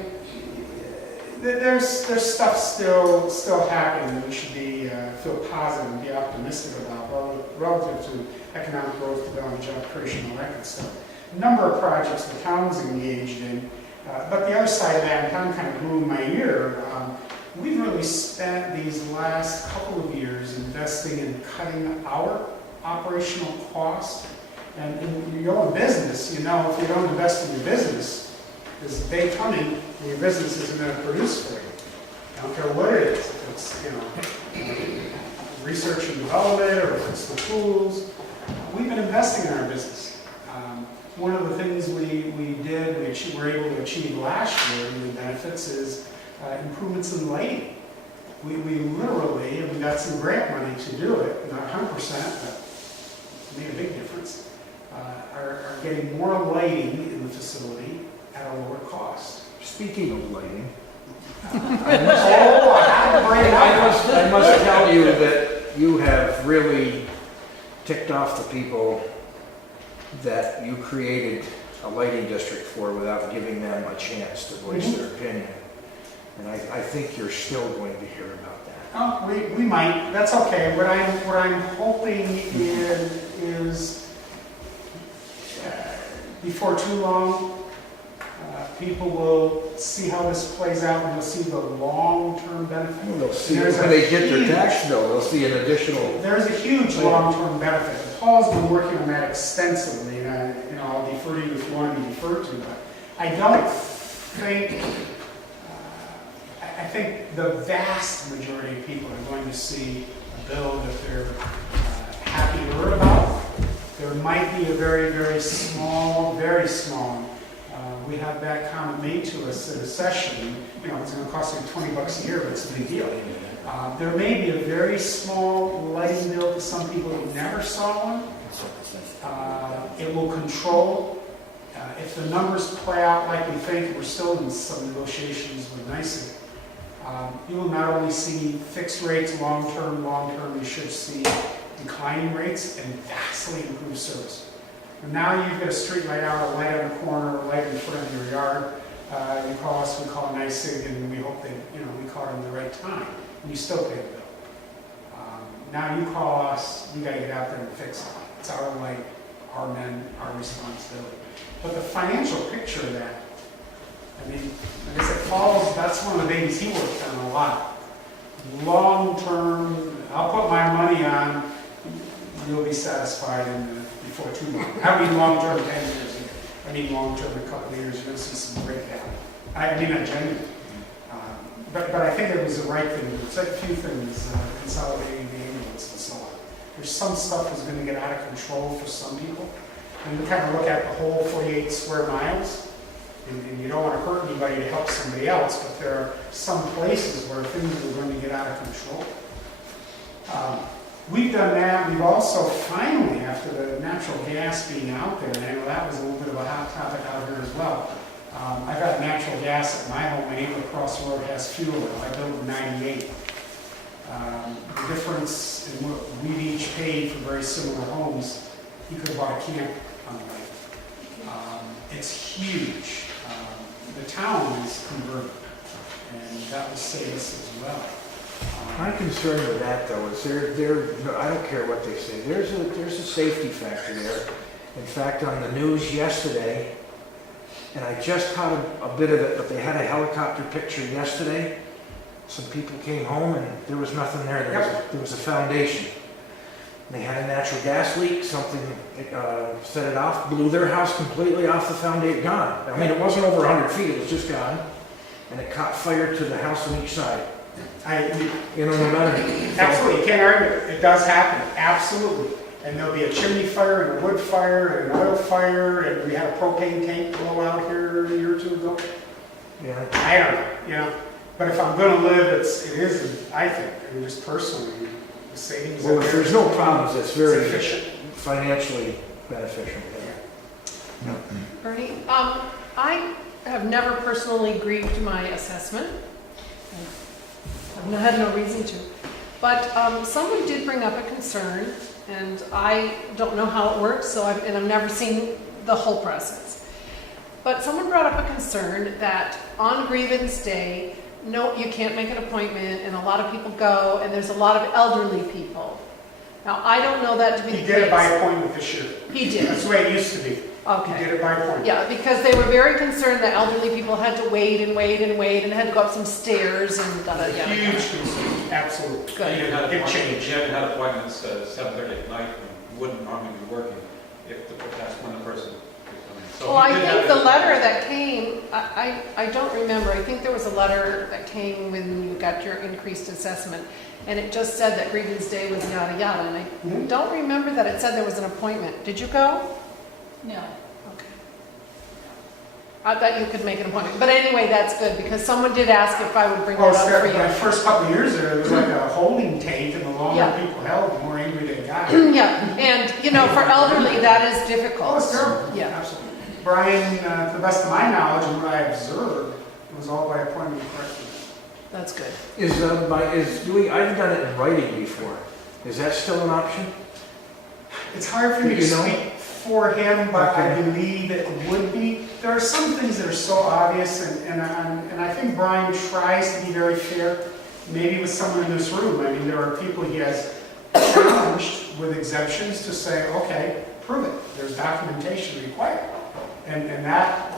there's stuff still happening that we should be feel positive and be optimistic about relative to economic growth, development, job creation, all that good stuff. A number of projects the town's engaged in, but the other side of that, and Tom kind of blew in my ear, we've really spent these last couple of years investing in cutting our operational costs. And in your own business, you know, if you don't invest in your business, there's a day coming when your business isn't going to produce for you. I don't care what it is, if it's, you know, research and development, or if it's the tools. We've been investing in our business. One of the things we were able to achieve last year in the benefits is improvements in lighting. We literally, and we got some grant money to do it, not 100%, but made a big difference, are getting more lighting in the facility at a lower cost. Speaking of lighting, I I must tell you that you have really ticked off the people that you created a lighting district for without giving them a chance to voice their opinion. And I think you're still going to hear about that. Oh, we might. That's okay. What I'm hoping is before too long, people will see how this plays out, and they'll see the long-term benefit. They'll see There's when a they get their huge- tax bill, they'll see an additional. There's a huge long-term benefit. Paul's been working on that extensively, and I'll defer to you if you want to be deferred to, but I don't think, I think the vast majority of people are going to see a bill that they're happier about. There might be a very, very small, we have that comment made to us at a session, you know, it's going to cost you $20 a year, but it's a big deal. There may be a very small lighting bill to some people who never saw one. It will control. If the numbers play out like we think, we're still in some negotiations with NYSEG. You will not only see fixed rates long-term, you should see declining rates and vastly improved service. And now you've got a street light out, a light on the corner, a light in front of your yard. You call us, we call NYSEG, and we hope we caught them at the right time. And you still pay the bill. Now you call us, we got to get out there and fix it. It's our light, our men, our responsibility. But the financial picture of that, I mean, like I said, Paul's, that's one of the babies he worked on a lot. Long term, I'll put my money on, you'll be satisfied before too long. I mean long term, 10 years. I mean long term, a couple of years, you're going to see some breakdown. I mean, not genuine. But I think it was the right thing. It's like a few things, consolidating the ambulance and so on. There's some stuff that's going to get out of control for some people. And we kind of look at the whole 48 square miles. And you don't want to hurt anybody to help somebody else, but there are some places where things are going to get out of control. We've done that. We've also finally, after the natural gas being out there, and I know that was a little bit of a hot topic out here as well. I got natural gas at my home. My neighbor across the road has fuel oil. I built in '98. The difference in what we've each paid for very similar homes, he could have bought a camp on the way. It's huge. The town is converted, and that will save us as well. My concern with that though is I don't care what they say, there's a safety factor there. In fact, on the news yesterday, and I just caught a bit of it, but they had a helicopter picture yesterday. Some people came home and there was nothing there. There was a foundation. They had a natural gas leak, something set it off, blew their house completely off the foundation, gone. I mean, it wasn't over 100 feet, it was just gone. And it caught fire to the house on each side. You know, no matter. Absolutely, you can't argue it. It does happen, absolutely. And there'll be a chimney fire, and a wood fire, and an oil fire, and we had a propane tank blow out here a year or two ago. Yeah. I don't know, you know. But if I'm gonna live, it is, I think, I mean, just personally, the savings. Well, if there's no problems, it's very efficient. financially beneficial. Bernie, I have never personally grieved my assessment. I've had no reason to. But someone did bring up a concern, and I don't know how it works, and I've never seen the whole process. But someone brought up a concern that on grievance day, no, you can't make an appointment, and a lot of people go, and there's a lot of elderly people. Now, I don't know that to be the case. He did it by appointment this year. He did. That's the way it used to be. Okay. He did it by appointment. Yeah, because they were very concerned that elderly people had to wait and wait and wait and had to go up some stairs and da da da. Huge concern, absolutely. Good. You had It changed. You had appointments at 7:30 at night when you wouldn't normally be working if that's when the person could come in. So Well, he I did think have the it. letter that came, I don't remember, I think there was a letter that came when you got your increased assessment, and it just said that grievance day was yada yada, and I Mhm. don't remember that it said there was an appointment. Did you go? No. Okay. I thought you could make an appointment, but anyway, that's good, because someone did ask if I would bring Well, that up for my you. first couple of years there, it was like a holding tank, and the longer Yeah. people held, the more angry they got. Yeah, and, you know, for elderly, that is Oh, difficult. it's terrible. Yeah. Absolutely. Brian, to the best of my knowledge and what I observed, it was all by appointment correctly. That's good. I've done it in writing before. Is that still an option? It's hard for me to You know? speak for him, but I Okay. believe it would be. There are some things that are so obvious, and I think Brian tries to be very fair, maybe with someone in this room. I mean, there are people he has challenged with exemptions to say, okay, prove it. There's documentation required. And that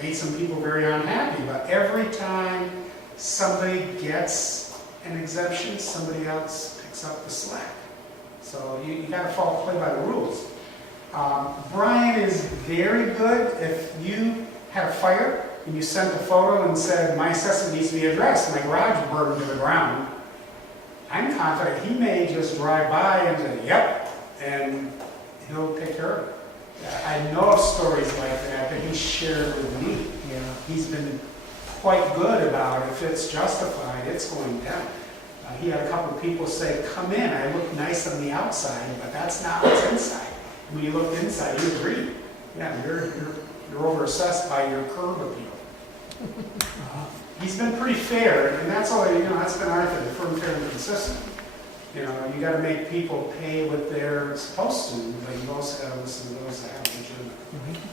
made some people very unhappy. But every time somebody gets an exemption, somebody else picks up the slack. So you got to play by the rules. Brian is very good. If you had a fire and you sent a photo and said, my assessment needs to be addressed, my garage burned to the ground, I'm confident he may just drive by and say, yep, and he'll take care of it. I know of stories like that he shared with me. Yeah. He's been quite good about it. If it's justified, it's going down. He had a couple of people say, come in, I look nice on the outside, but that's not what's inside. When you looked inside, you agreed. Yeah, you're over-assessed by your curb appeal. He's been pretty fair, and that's all, that's been our thing, firm, fair, and consistent. You gotta make people pay what they're supposed to, but you also gotta listen to those that have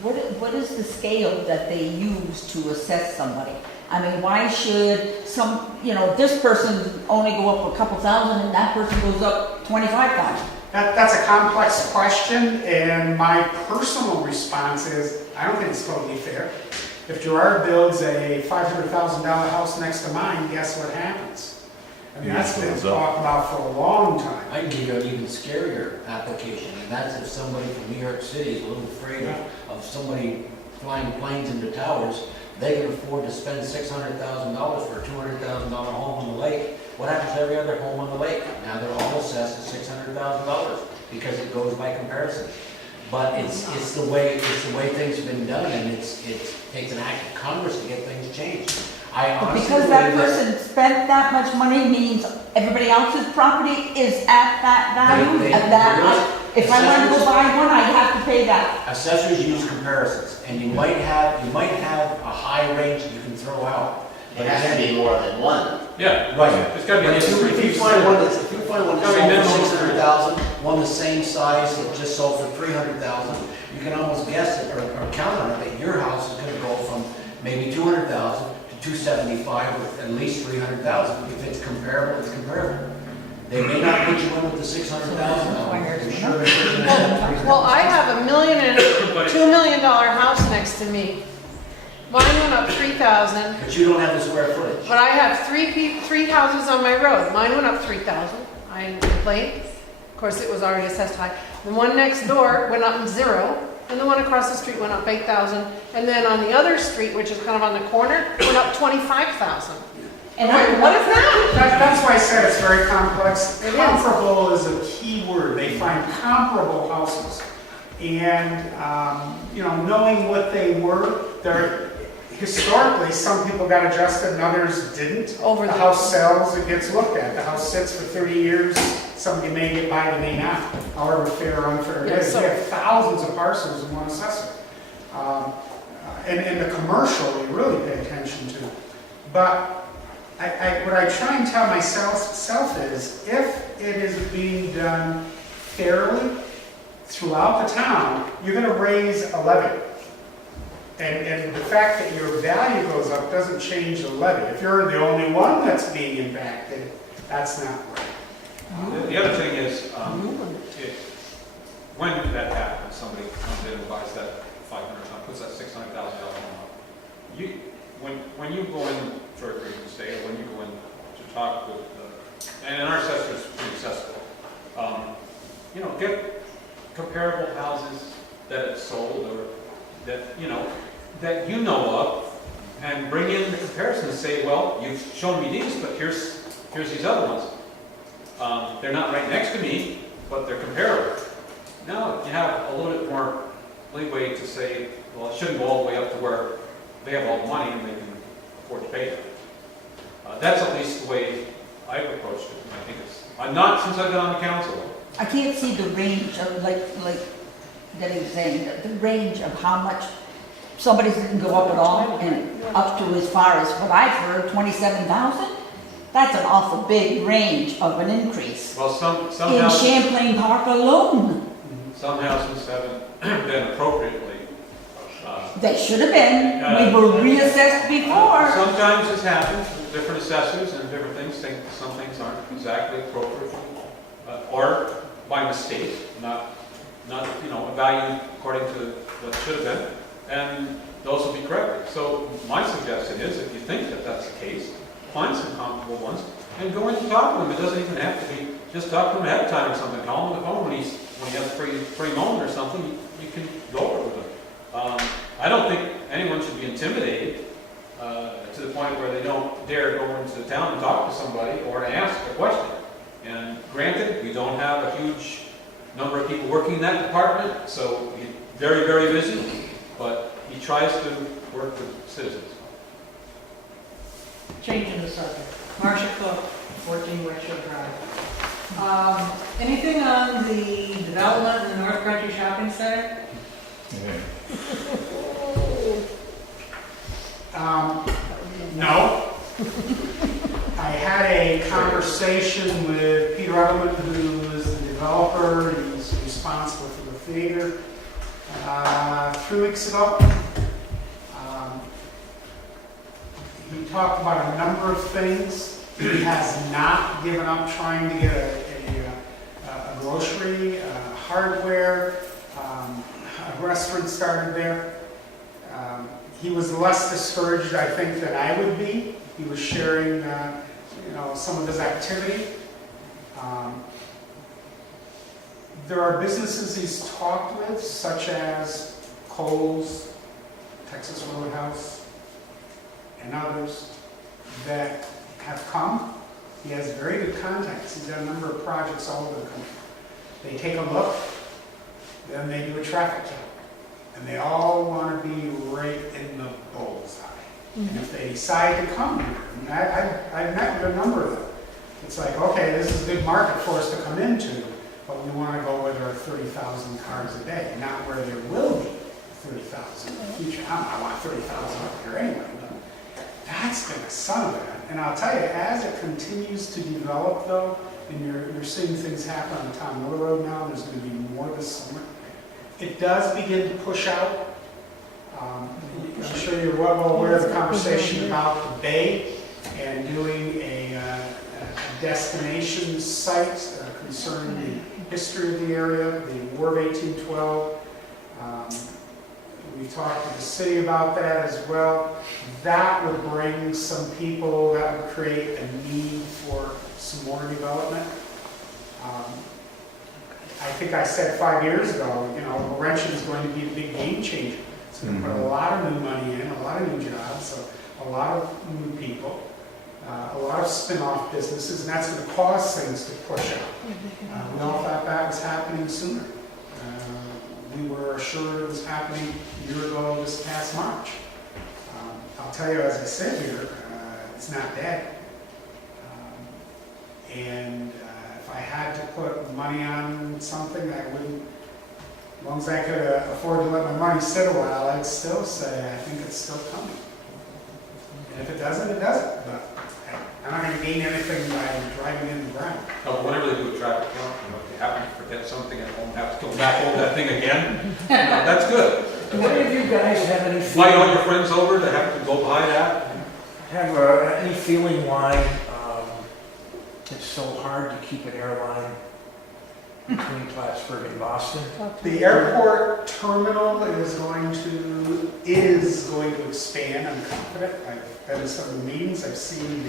legitimate. What is the scale that they use to assess somebody? I mean, why should this person only go up a couple thousand and that person goes up 25,000? That's a complex question, and my personal response is, I don't think it's totally fair. If Gerard builds a $500,000 house next to mine, guess what happens? I mean, that's been talked about for a long time. I can give you an even scarier application, and that's if somebody from New York City is a little afraid of somebody flying planes into towers, they can afford to spend $600,000 for a $200,000 home on the lake. What happens to every other home on the lake? Now they're all assessed at $600,000 because it goes by comparison. But it's the way things have been done, and it takes an act of Congress to get things changed. I honestly Because that believe person spent that much money means everybody else's property is at that value, if I wanted to go buy one, I'd have to pay that. Assessors use comparisons, and you might have a high range that you can throw out, It has to be more than one. Yeah, Right. it's gotta be But at least if you 3 find one that's, I mean, minimum sold for 600,000, one the same size that just sold for 300,000, you can almost guess it or count on it that your house is gonna go from maybe 200,000 to 275 with at least 300,000. If it's comparable, it's comparable. They may not put you in with the 600,000. I'm sure they're pushing it. Well, I have $1 million and $2 million house next to me. Mine went up 3,000, But you don't have the square footage. but I have three houses on my road. Mine went up 3,000. I complained. Of course, it was already assessed high. The one next door went up 0, and the one across the street went up 8,000. And then on the other street, which is kind of on the corner, went up 25,000. And What is that? That's why I said it's very complex. It is. Comparable is a key word. They find comparable houses. And, knowing what they were, historically, some people got adjusted and others didn't. Over The the- house sells, it gets looked at. The house sits for 30 years, somebody may get by, they may not, however fair or unfair it Yeah, is. so- We have thousands of parcels in one assessor. And the commercial, we really pay attention to. But what I try and tell myself is, if it is being done fairly throughout the town, you're going to raise a levy. And the fact that your value goes up doesn't change the levy. If you're the only one that's being impacted, that's not right. The other thing is, when that happens, somebody comes in and buys that 500, puts that $600,000 home, when you go in for a grievance day, or when you go in to talk with, and our assessor is pretty accessible, get comparable houses that it's sold, or that you know of, and bring in the comparison and say, well, you've shown me these, but here's these other ones. They're not right next to me, but they're comparable. Now you have a little bit more leeway to say, well, it shouldn't go all the way up to where they have all the money and they can afford to pay it. That's at least the way I've approached it. And I think not since I've been on the council. I can't see the range of, like Denny was saying, the range of how much somebody's didn't go up at all, and up to as far as what I've heard, 27,000. That's an awful big range of an increase. Well, some In houses, Champlain Park alone, some houses haven't been appropriately. they should have been. We were reassessed before. Sometimes this happens, different assessors and different things think some things aren't exactly appropriate, or by mistake, not valued according to what should have been, and those will be corrected. So my suggestion is, if you think that that's the case, find some comparable ones and go in and talk to them. It doesn't even have to be, just talk to them ahead of time or something. Call him on the phone when he has free moment or something. You can go over it with him. I don't think anyone should be intimidated to the point where they don't dare go into the town and talk to somebody or to ask a question. And granted, we don't have a huge number of people working in that department, so he's very, very busy, but he tries to work with citizens. Changing the subject. Marcia Cook, 14 West Shore Drive. Anything on the development in the North Country Shopping Center? No. I had a conversation with Peter Edelman, who is the developer. He's responsible for the theater, 3 weeks ago. He talked about a number of things. He has not given up trying to get a grocery, hardware, a restaurant started there. He was less discouraged, I think, than I would be. He was sharing, some of his activity. There are businesses he's talked with, such as Kohl's, Texas Roadhouse, and others that have come. He has very good contacts. He's got a number of projects all over the country. They take a look, then they do a traffic count. And they all want to be right in the bullseye. And if they decide to come here, and I've met with a number of them, it's like, okay, this is a good market for us to come into, but we want to go where there are 30,000 cars a day, not where there will be 30,000 in the future. I want 30,000 up here anyway. That's been a son of a gun. And I'll tell you, as it continues to develop though, and you're seeing things happen on Tom Miller Road now, there's gonna be more this summer. It does begin to push out. I'm sure you're well aware of the conversation about the bay and doing a destination site concerning the history of the area, the War of 1812. We talked to the city about that as well. That would bring some people, that would create a need for some more development. I think I said 5 years ago, you know, Laurentian is going to be the big game changer. It's going to put a lot of new money in, a lot of new jobs, a lot of new people, a lot of spin-off businesses, and that's going to cause things to push out. We all thought that was happening sooner. We were assured it was happening a year ago this past March. I'll tell you, as I said here, it's not dead. And if I had to put money on something, I wouldn't, as long as I could afford to let my money sit a while, I'd still say I think it's still coming. And if it doesn't, it doesn't. But I'm not going to gain anything by driving in the ground. No, but whenever they do a traffic count, you know, if they happen to forget something at home, have to go back over that thing again, you know, that's good. Do any of you guys have any Invite all feeling, your friends over to have to go by that. any feeling why it's so hard to keep an airline between Plattsburgh and Boston? The airport terminal is going to expand. I'm confident. I've been to some of the meetings. I've seen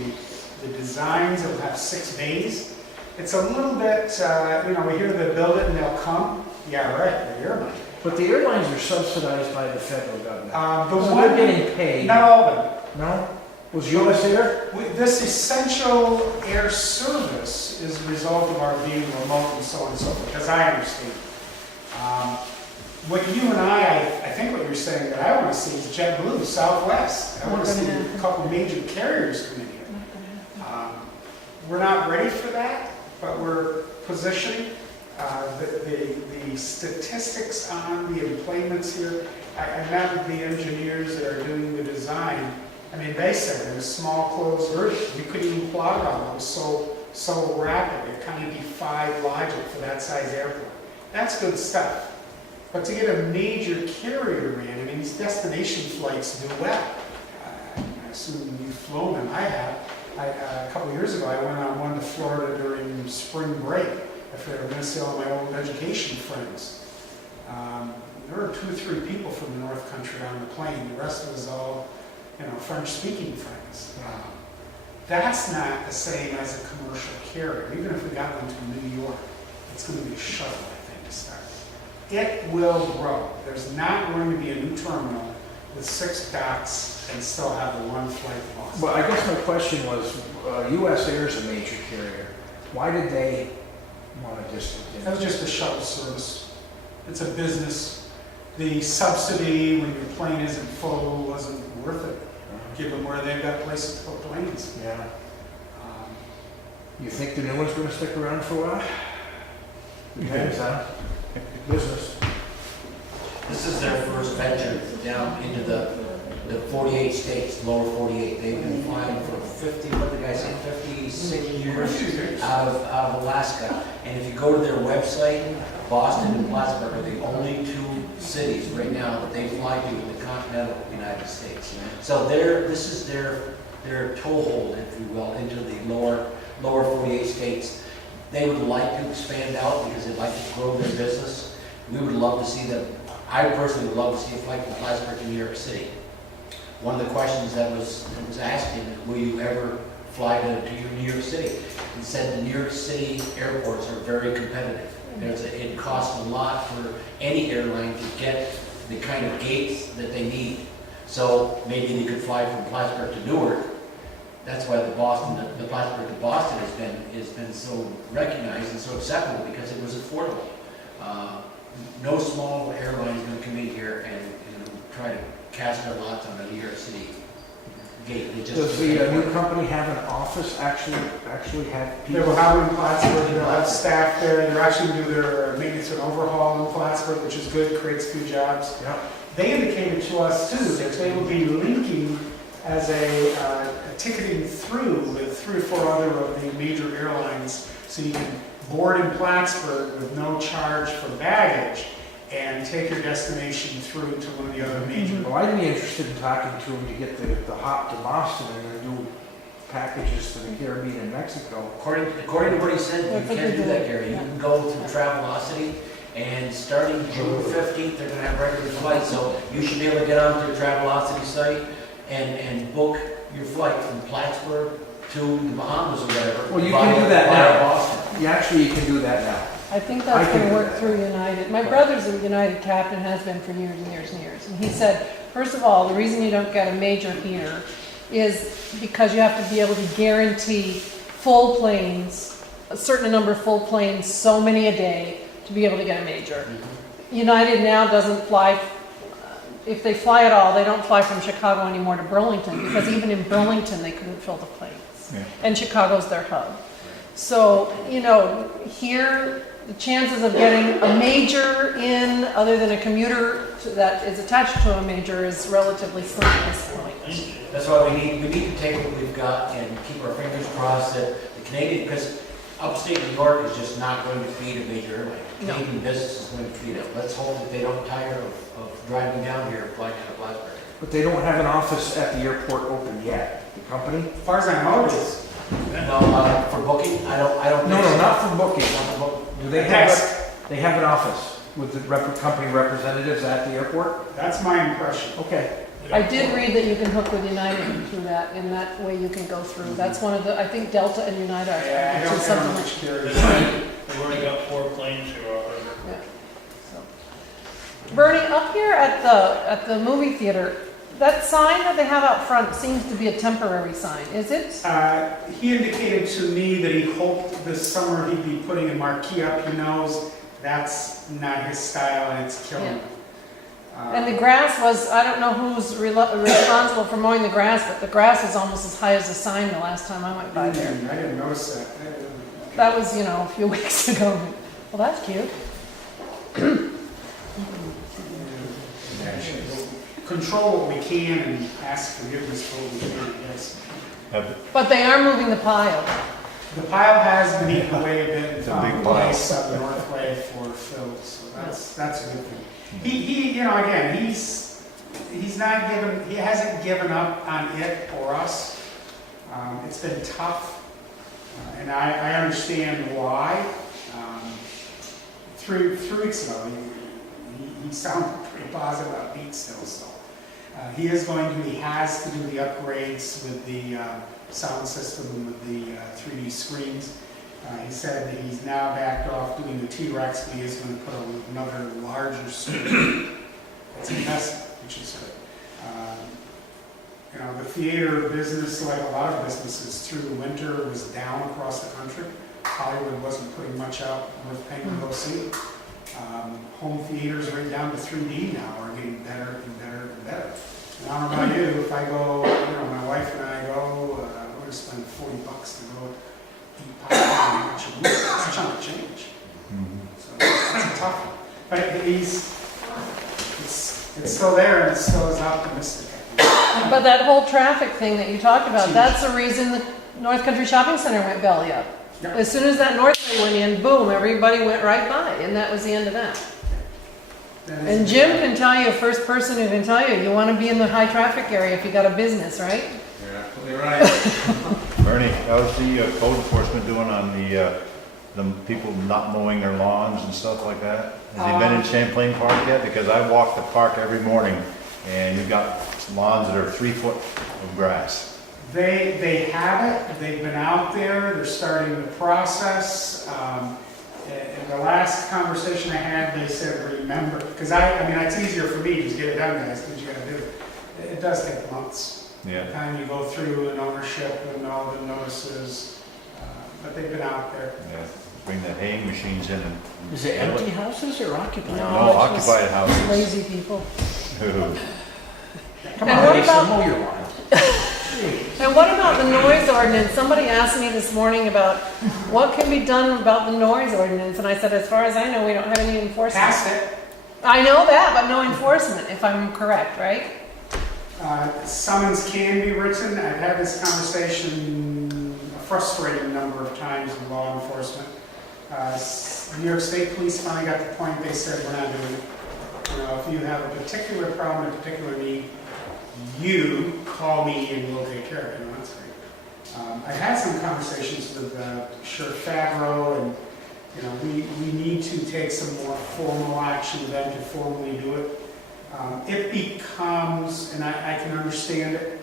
the designs. It'll have 6 bays. It's a little bit, you know, we hear they build it and they'll come. Yeah, right. The airline. But the airlines are subsidized by the federal government. The So one they're getting paid. Not all of them. No? Was US Air? This essential air service is a result of our being remote and so on and so forth, as I understand. What you and I think what you're saying that I want to see is JetBlue, Southwest. I want to see a couple major carriers come in here. We're not ready for that, but we're positioning. The statistics on the emplacements here, I met with the engineers that are doing the design. I mean, they said it was small closed version. We couldn't even plot it on. It was so rapid. It kind of defied logic for that size airport. That's good stuff. But to get a major carrier in, I mean, these destination flights do well. I assume you've flown them. I have. A couple of years ago, I went on one to Florida during spring break. I figured I'm going to see all my old education friends. There were 2 or 3 people from the North Country on the plane. The rest of us all, you know, French-speaking friends. That's not the same as a commercial carrier. Even if we got one to New York, it's going to be a shuttle, I think, to start. It will grow. There's not going to be a new terminal with 6 docks and still have the 1 flight to Boston. Well, I guess my question was, US Air is a major carrier. Why did they want to discontinue? That was just a shuttle service. It's a business. The subsidy when your plane isn't full wasn't worth it, given where they've got places to put planes. Yeah. You think the new one's going to stick around for a while? Depends, huh? Business. This is their first venture down into the 48 states, lower 48. They've been flying for 50, what did the guy say, 56 years out of Alaska. And if you go to their website, Boston and Plattsburgh are the only 2 cities right now that they fly to in the continental United States. So this is their toehold, if you will, into the lower 48 states. They would like to expand out because they'd like to grow their business. We would love to see them. I personally would love to see a flight from Plattsburgh to New York City. One of the questions that was asked him is, will you ever fly to New York City? He said the New York City airports are very competitive. It costs a lot for any airline to get the kind of gates that they need. So maybe they could fly from Plattsburgh to Newark. That's why the Plattsburgh to Boston has been so recognized and so acceptable, because it was affordable. No small airline is going to come in here and try to cast their lots on a New York City gate. Does the new company have an office, actually have They people? will have them in Plattsburgh, they'll have staff there, they're actually going to do their maintenance and overhaul in Plattsburgh, which is good, creates a few jobs. Yeah. They indicated to us too that they will be linking as a ticketing through with 3 or 4 other of the major airlines, so you can board in Plattsburgh with no charge for baggage and take your destination through to one of the other major. Well, I'd be interested in talking to him to get the hop to Boston and then do packages to the Caribbean and Mexico. According to what he said, you can do that, Gary. You can go through Travelocity, and starting June 15th, they're gonna have regular flights, so you should be able to get onto the Travelocity site and book your flight from Plattsburgh to the Bahamas or whatever. Well, you can do that via now. Boston. You actually, you can do that now. I think I that's can gonna do work that. through United. My brother's a United captain, has been for years and years and years. And he said, first of all, the reason you don't get a major here is because you have to be able to guarantee full planes, a certain number of full planes, so many a day, to be able to get a major. United now doesn't fly, if they fly at all, they don't fly from Chicago anymore to Burlington, because even in Burlington, they couldn't fill the planes. Yeah. And Chicago's their hub. So, here, the chances of getting a major in, other than a commuter that is attached to a major, is relatively slim at this point. That's why we need to take what we've got and keep our fingers crossed that the Canadian, because upstate New York is just not going to feed a major airline. No. Canadian business is going to feed it. Let's hope that they don't tire of driving down here, flying out of Plattsburgh. But they don't have an office at the airport open yet, the company? As far as I know, it is. No, for booking, I don't No, think no, so. not for booking. Not for booking. Do they have, they have an office with the company representatives at the airport? That's my impression. Okay. I did read that you can hook with United through that, and that way you can go through. That's one of the, I think Delta and United are. Yeah, I don't to have something much curious. We've already got 4 planes here already. Yeah. So. Bernie, up here at the movie theater, that sign that they have out front seems to be a temporary sign, is it? He indicated to me that he hoped this summer he'd be putting a marquee up. He knows that's not his style and it's killing him. And the grass was, I don't know who's responsible for mowing the grass, but the grass is almost as high as the sign the last time I went by there. I didn't notice that. That was, a few weeks ago. Well, that's cute. Control what we can and ask forgiveness for what we can, yes. But they are moving the pile. The pile has been eaten away a bit and It's a found big a pile. place up the Northway for Phil, so that's a good thing. He again, he's not given, he hasn't given up on it or us. It's been tough, and I understand why. 3 weeks ago, he sounded pretty positive about beat still, so. He has to do the upgrades with the sound system and with the 3D screens. He said that he's now backed off doing the T-Rex, but he is going to put another larger screen. It's an investment, which is good. The theater business, like a lot of businesses through the winter, was down across the country. Hollywood wasn't putting much out worth paying to go see. Home theaters right down to 3D now are getting better and better and better. And I don't know about you, if I go, my wife and I go, we're going to spend $40 to go eat popcorn and watch a movie. That's a chunk of change. So it's a tough one. But it's still there and it's still as optimistic, I think. But that whole traffic thing that you talked about, that's the reason the North Country Shopping Center went belly up. Yeah. As soon as that Northway went in, boom, everybody went right by, and that was the end of that. And Jim can tell you, first person who can tell you, you want to be in the high traffic area if you got a business, right? You're absolutely right. Bernie, how's the code enforcement doing on the people not mowing their lawns and stuff like that? Has he been in Champlain Park yet? Because I walk the park every morning, and you've got lawns that are 3 foot of grass. They have it, they've been out there, they're starting the process. In the last conversation I had, they said, remember, because it's easier for me to just get it done, guys, because you gotta do it. It does take months. Yeah. By the time you go through an ownership and all the notices, but they've been out there. Yeah. Bring the haying machines in and. Is it empty houses or occupied? No, it's occupied just houses. Lazy people. Come And on, what Lisa, about- mow your lawn. And what about the noise ordinance? Somebody asked me this morning about what can be done about the noise ordinance, and I said, as far as I know, we don't have any enforcement. Passed it. I know that, but no enforcement, if I'm correct, right? Summons can be written. I've had this conversation a frustrating number of times with law enforcement. New York State Police finally got to the point they said, we're not doing it. If you have a particular problem, a particular need, you call me and we'll take care of it. That's great. I've had some conversations with Sheriff Favreau, and we need to take some more formal action with them to formally do it. It becomes, and I can understand it,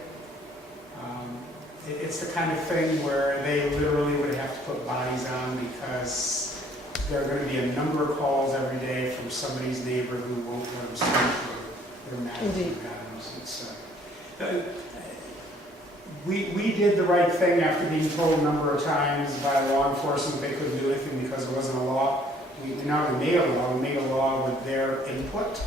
it's the kind of thing where they literally would have to put bodies on because there are going to be a number of calls every day from somebody's neighbor who won't let them sleep or they're mad at them. We did the right thing after being told a number of times by law enforcement they couldn't do anything because there wasn't a law. We not only made a law, we made a law with their input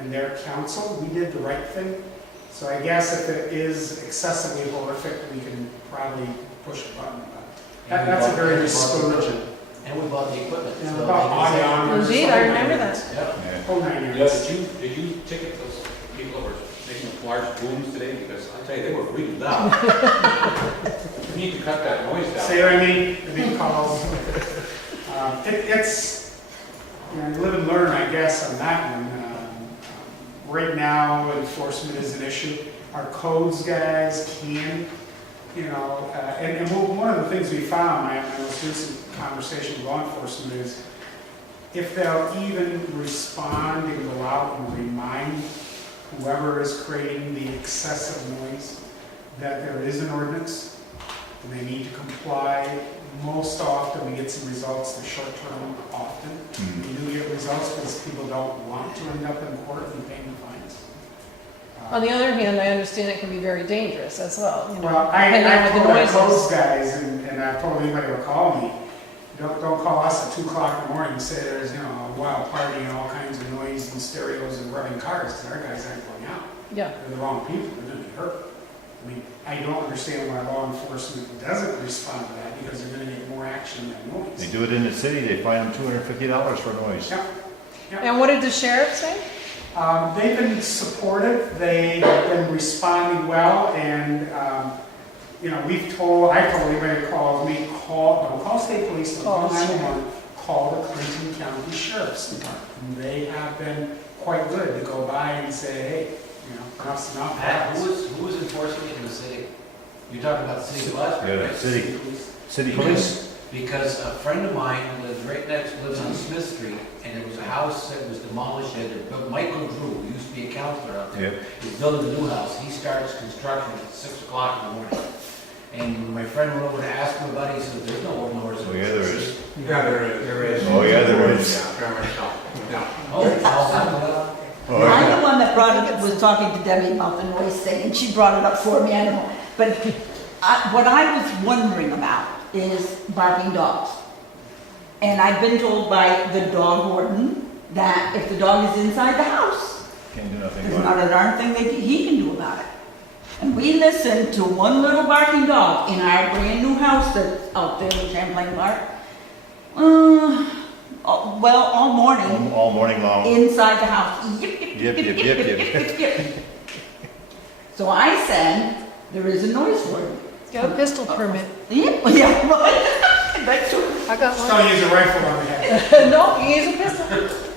and their counsel. We did the right thing. So I guess if it is excessively horrific, we can probably push a button. But that's a very discouraging. And we bought the equipment. Yeah, so about they can audio say- honors. Indeed, I remember that. Yeah. Oh, 9 Yeah, years. did you ticket those people that were making large booms today? Because I tell you, they were really loud. We need to cut that noise down. See what I mean? The big calls. It's, you live and learn, I guess, on that one. Right now, enforcement is an issue. Our codes guys can, and one of the things we found, my most recent conversation with law enforcement is, if they'll even respond and go out and remind whoever is creating the excessive noise that there is an ordinance and they need to comply. Most often we get some results, the short term often. We do get results because people don't want to end up in court and paying the fines. On the other hand, I understand it can be very dangerous as well. Well, depending on I what told the our noise is. codes guys, and I've told anybody who will call me, don't call us at 2 o'clock in the morning and say there's a wild party and all kinds of noise and stereos and running cars, because our guys aren't going out. Yeah. They're the wrong people, they're going to get hurt. I mean, I don't understand why law enforcement doesn't respond to that, because they're going to get more action than noise. They do it in the city, they fine them $250 for noise. Yep. And what did the sheriff say? They've been supportive, they've been responding well, and, I've told anybody who calls me, don't call state police, don't call 911, call the Clinton County Sheriff's Department. And they have been quite good to go by and say, hey, enough's enough. Pat, who was enforcing it in the city? You're talking about the city of Plattsburgh, Yeah, right? City police. Because a friend of mine lives on Smith Street, and it was a house that was demolished, but Michael Drew, who used to be a counselor out there, Yep. is building a new house. He starts construction at 6 o'clock in the morning. And when my friend went over to ask him about it, he said, there's no ordinance. Oh, yeah, there is. Yeah, there is. Oh, yeah, there is. Oh, Oh, I'm yeah. the one that was talking to Debbie about the noise thing, and she brought it up for me, I don't know. But what I was wondering about is barking dogs. And I've been told by the dog warden that if the dog is inside the house, Can't do nothing there's about not a darn thing that he can do about it. And we listened to one little barking dog in our brand new house that's out there in Champlain Park. All morning, it. All morning long. inside the house. Yip, yip, Yip, yip, yip, yip. yip. So I said, there is a noise warden. Got a pistol permit. Yeah, right. That's true. I got Just one. don't use a rifle on the head. No, you use a pistol.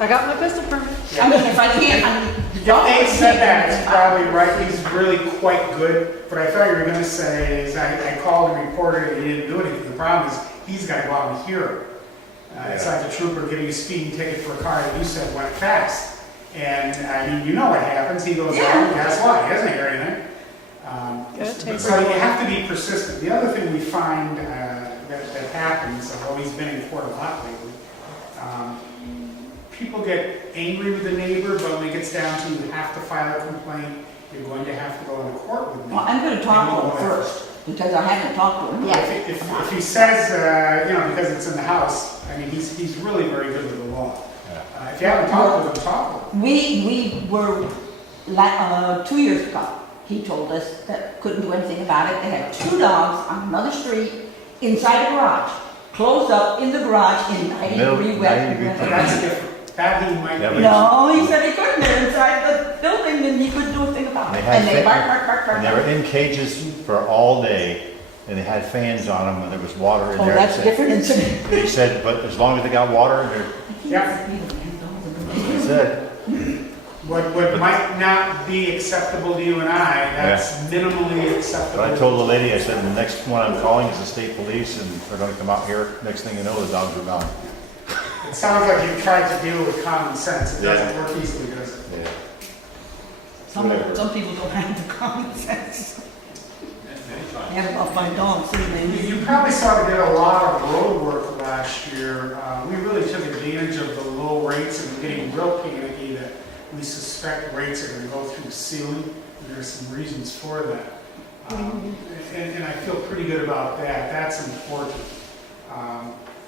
I got my pistol permit. I mean, if I can't, If they said that, it's probably right, he's really quite good, but I thought you were gonna say is I called and reported and he didn't do anything. The problem is, he's gotta go out and hear it. It's like a trooper giving you a speeding ticket for a car that you said went fast. And, I mean, you know what happens, he goes out, and guess what, he doesn't hear anything. So you have to be persistent. The other thing we find that happens, although he's been in court a lot lately, people get angry with the neighbor, but when it gets down to you have to file a complaint, you're going to have to go into court with me. Well, I'm gonna talk to him first, because I haven't talked to him yet. If he says, because it's in the house, I mean, he's really very good with the law. If you haven't talked with him, talk with him. We were, 2 years ago, he told us that couldn't do anything about it. They had 2 dogs on another street, inside a garage, closed up in the garage in 90-degree weather. But that's different. That he might Yeah, be. but- No, he said he couldn't, they're inside the building and he couldn't do a thing about it. car. They had And they fa- bark. And they were in cages for all day, and they had fans on them, and there was water in Oh, there. that's a different incident. And he said, but as long as they got water, they're, Yeah. he said, What might not be acceptable to you and I, that's minimally acceptable. but I told the lady, I said, the next one I'm calling is the state police, and they're gonna come out here, next thing you know, the dogs are gone. It sounds like you've tried to deal with common sense. It Yeah. doesn't work easily, does it? Yeah. Some people don't have the common sense. Anytime. They have about 5 dogs, so they. You probably saw we did a lot of road work last year. We really took advantage of the low rates and we're getting real panicky that we suspect rates are gonna go through the ceiling. And there's some reasons for that. And I feel pretty good about that. That's important.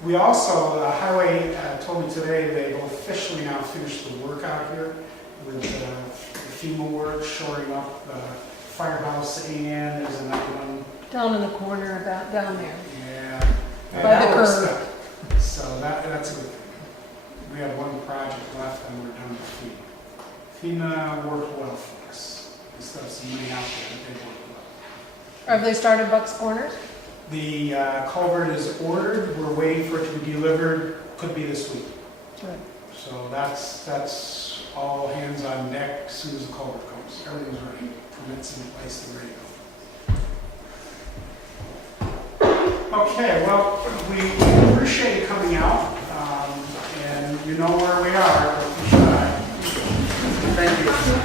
We also, Highway told me today they've officially now finished the work out here with the FEMA work, shoring up the firehouse, and there's another one. Down in the corner about, down there. Yeah. By That the works curb. out. So that's a good thing. We have one project left and we're done with FEMA. FEMA worked well for us. We still have some money out there, but they worked well. Have they started Buck's Corners? The culvert is ordered, we're waiting for it to be delivered, could be this week. Good. So that's all hands on deck as soon as the culvert comes. Everything's ready, permits in place and ready to go. Okay, well, we appreciate you coming out, and you know where we are, if you should. Thank you.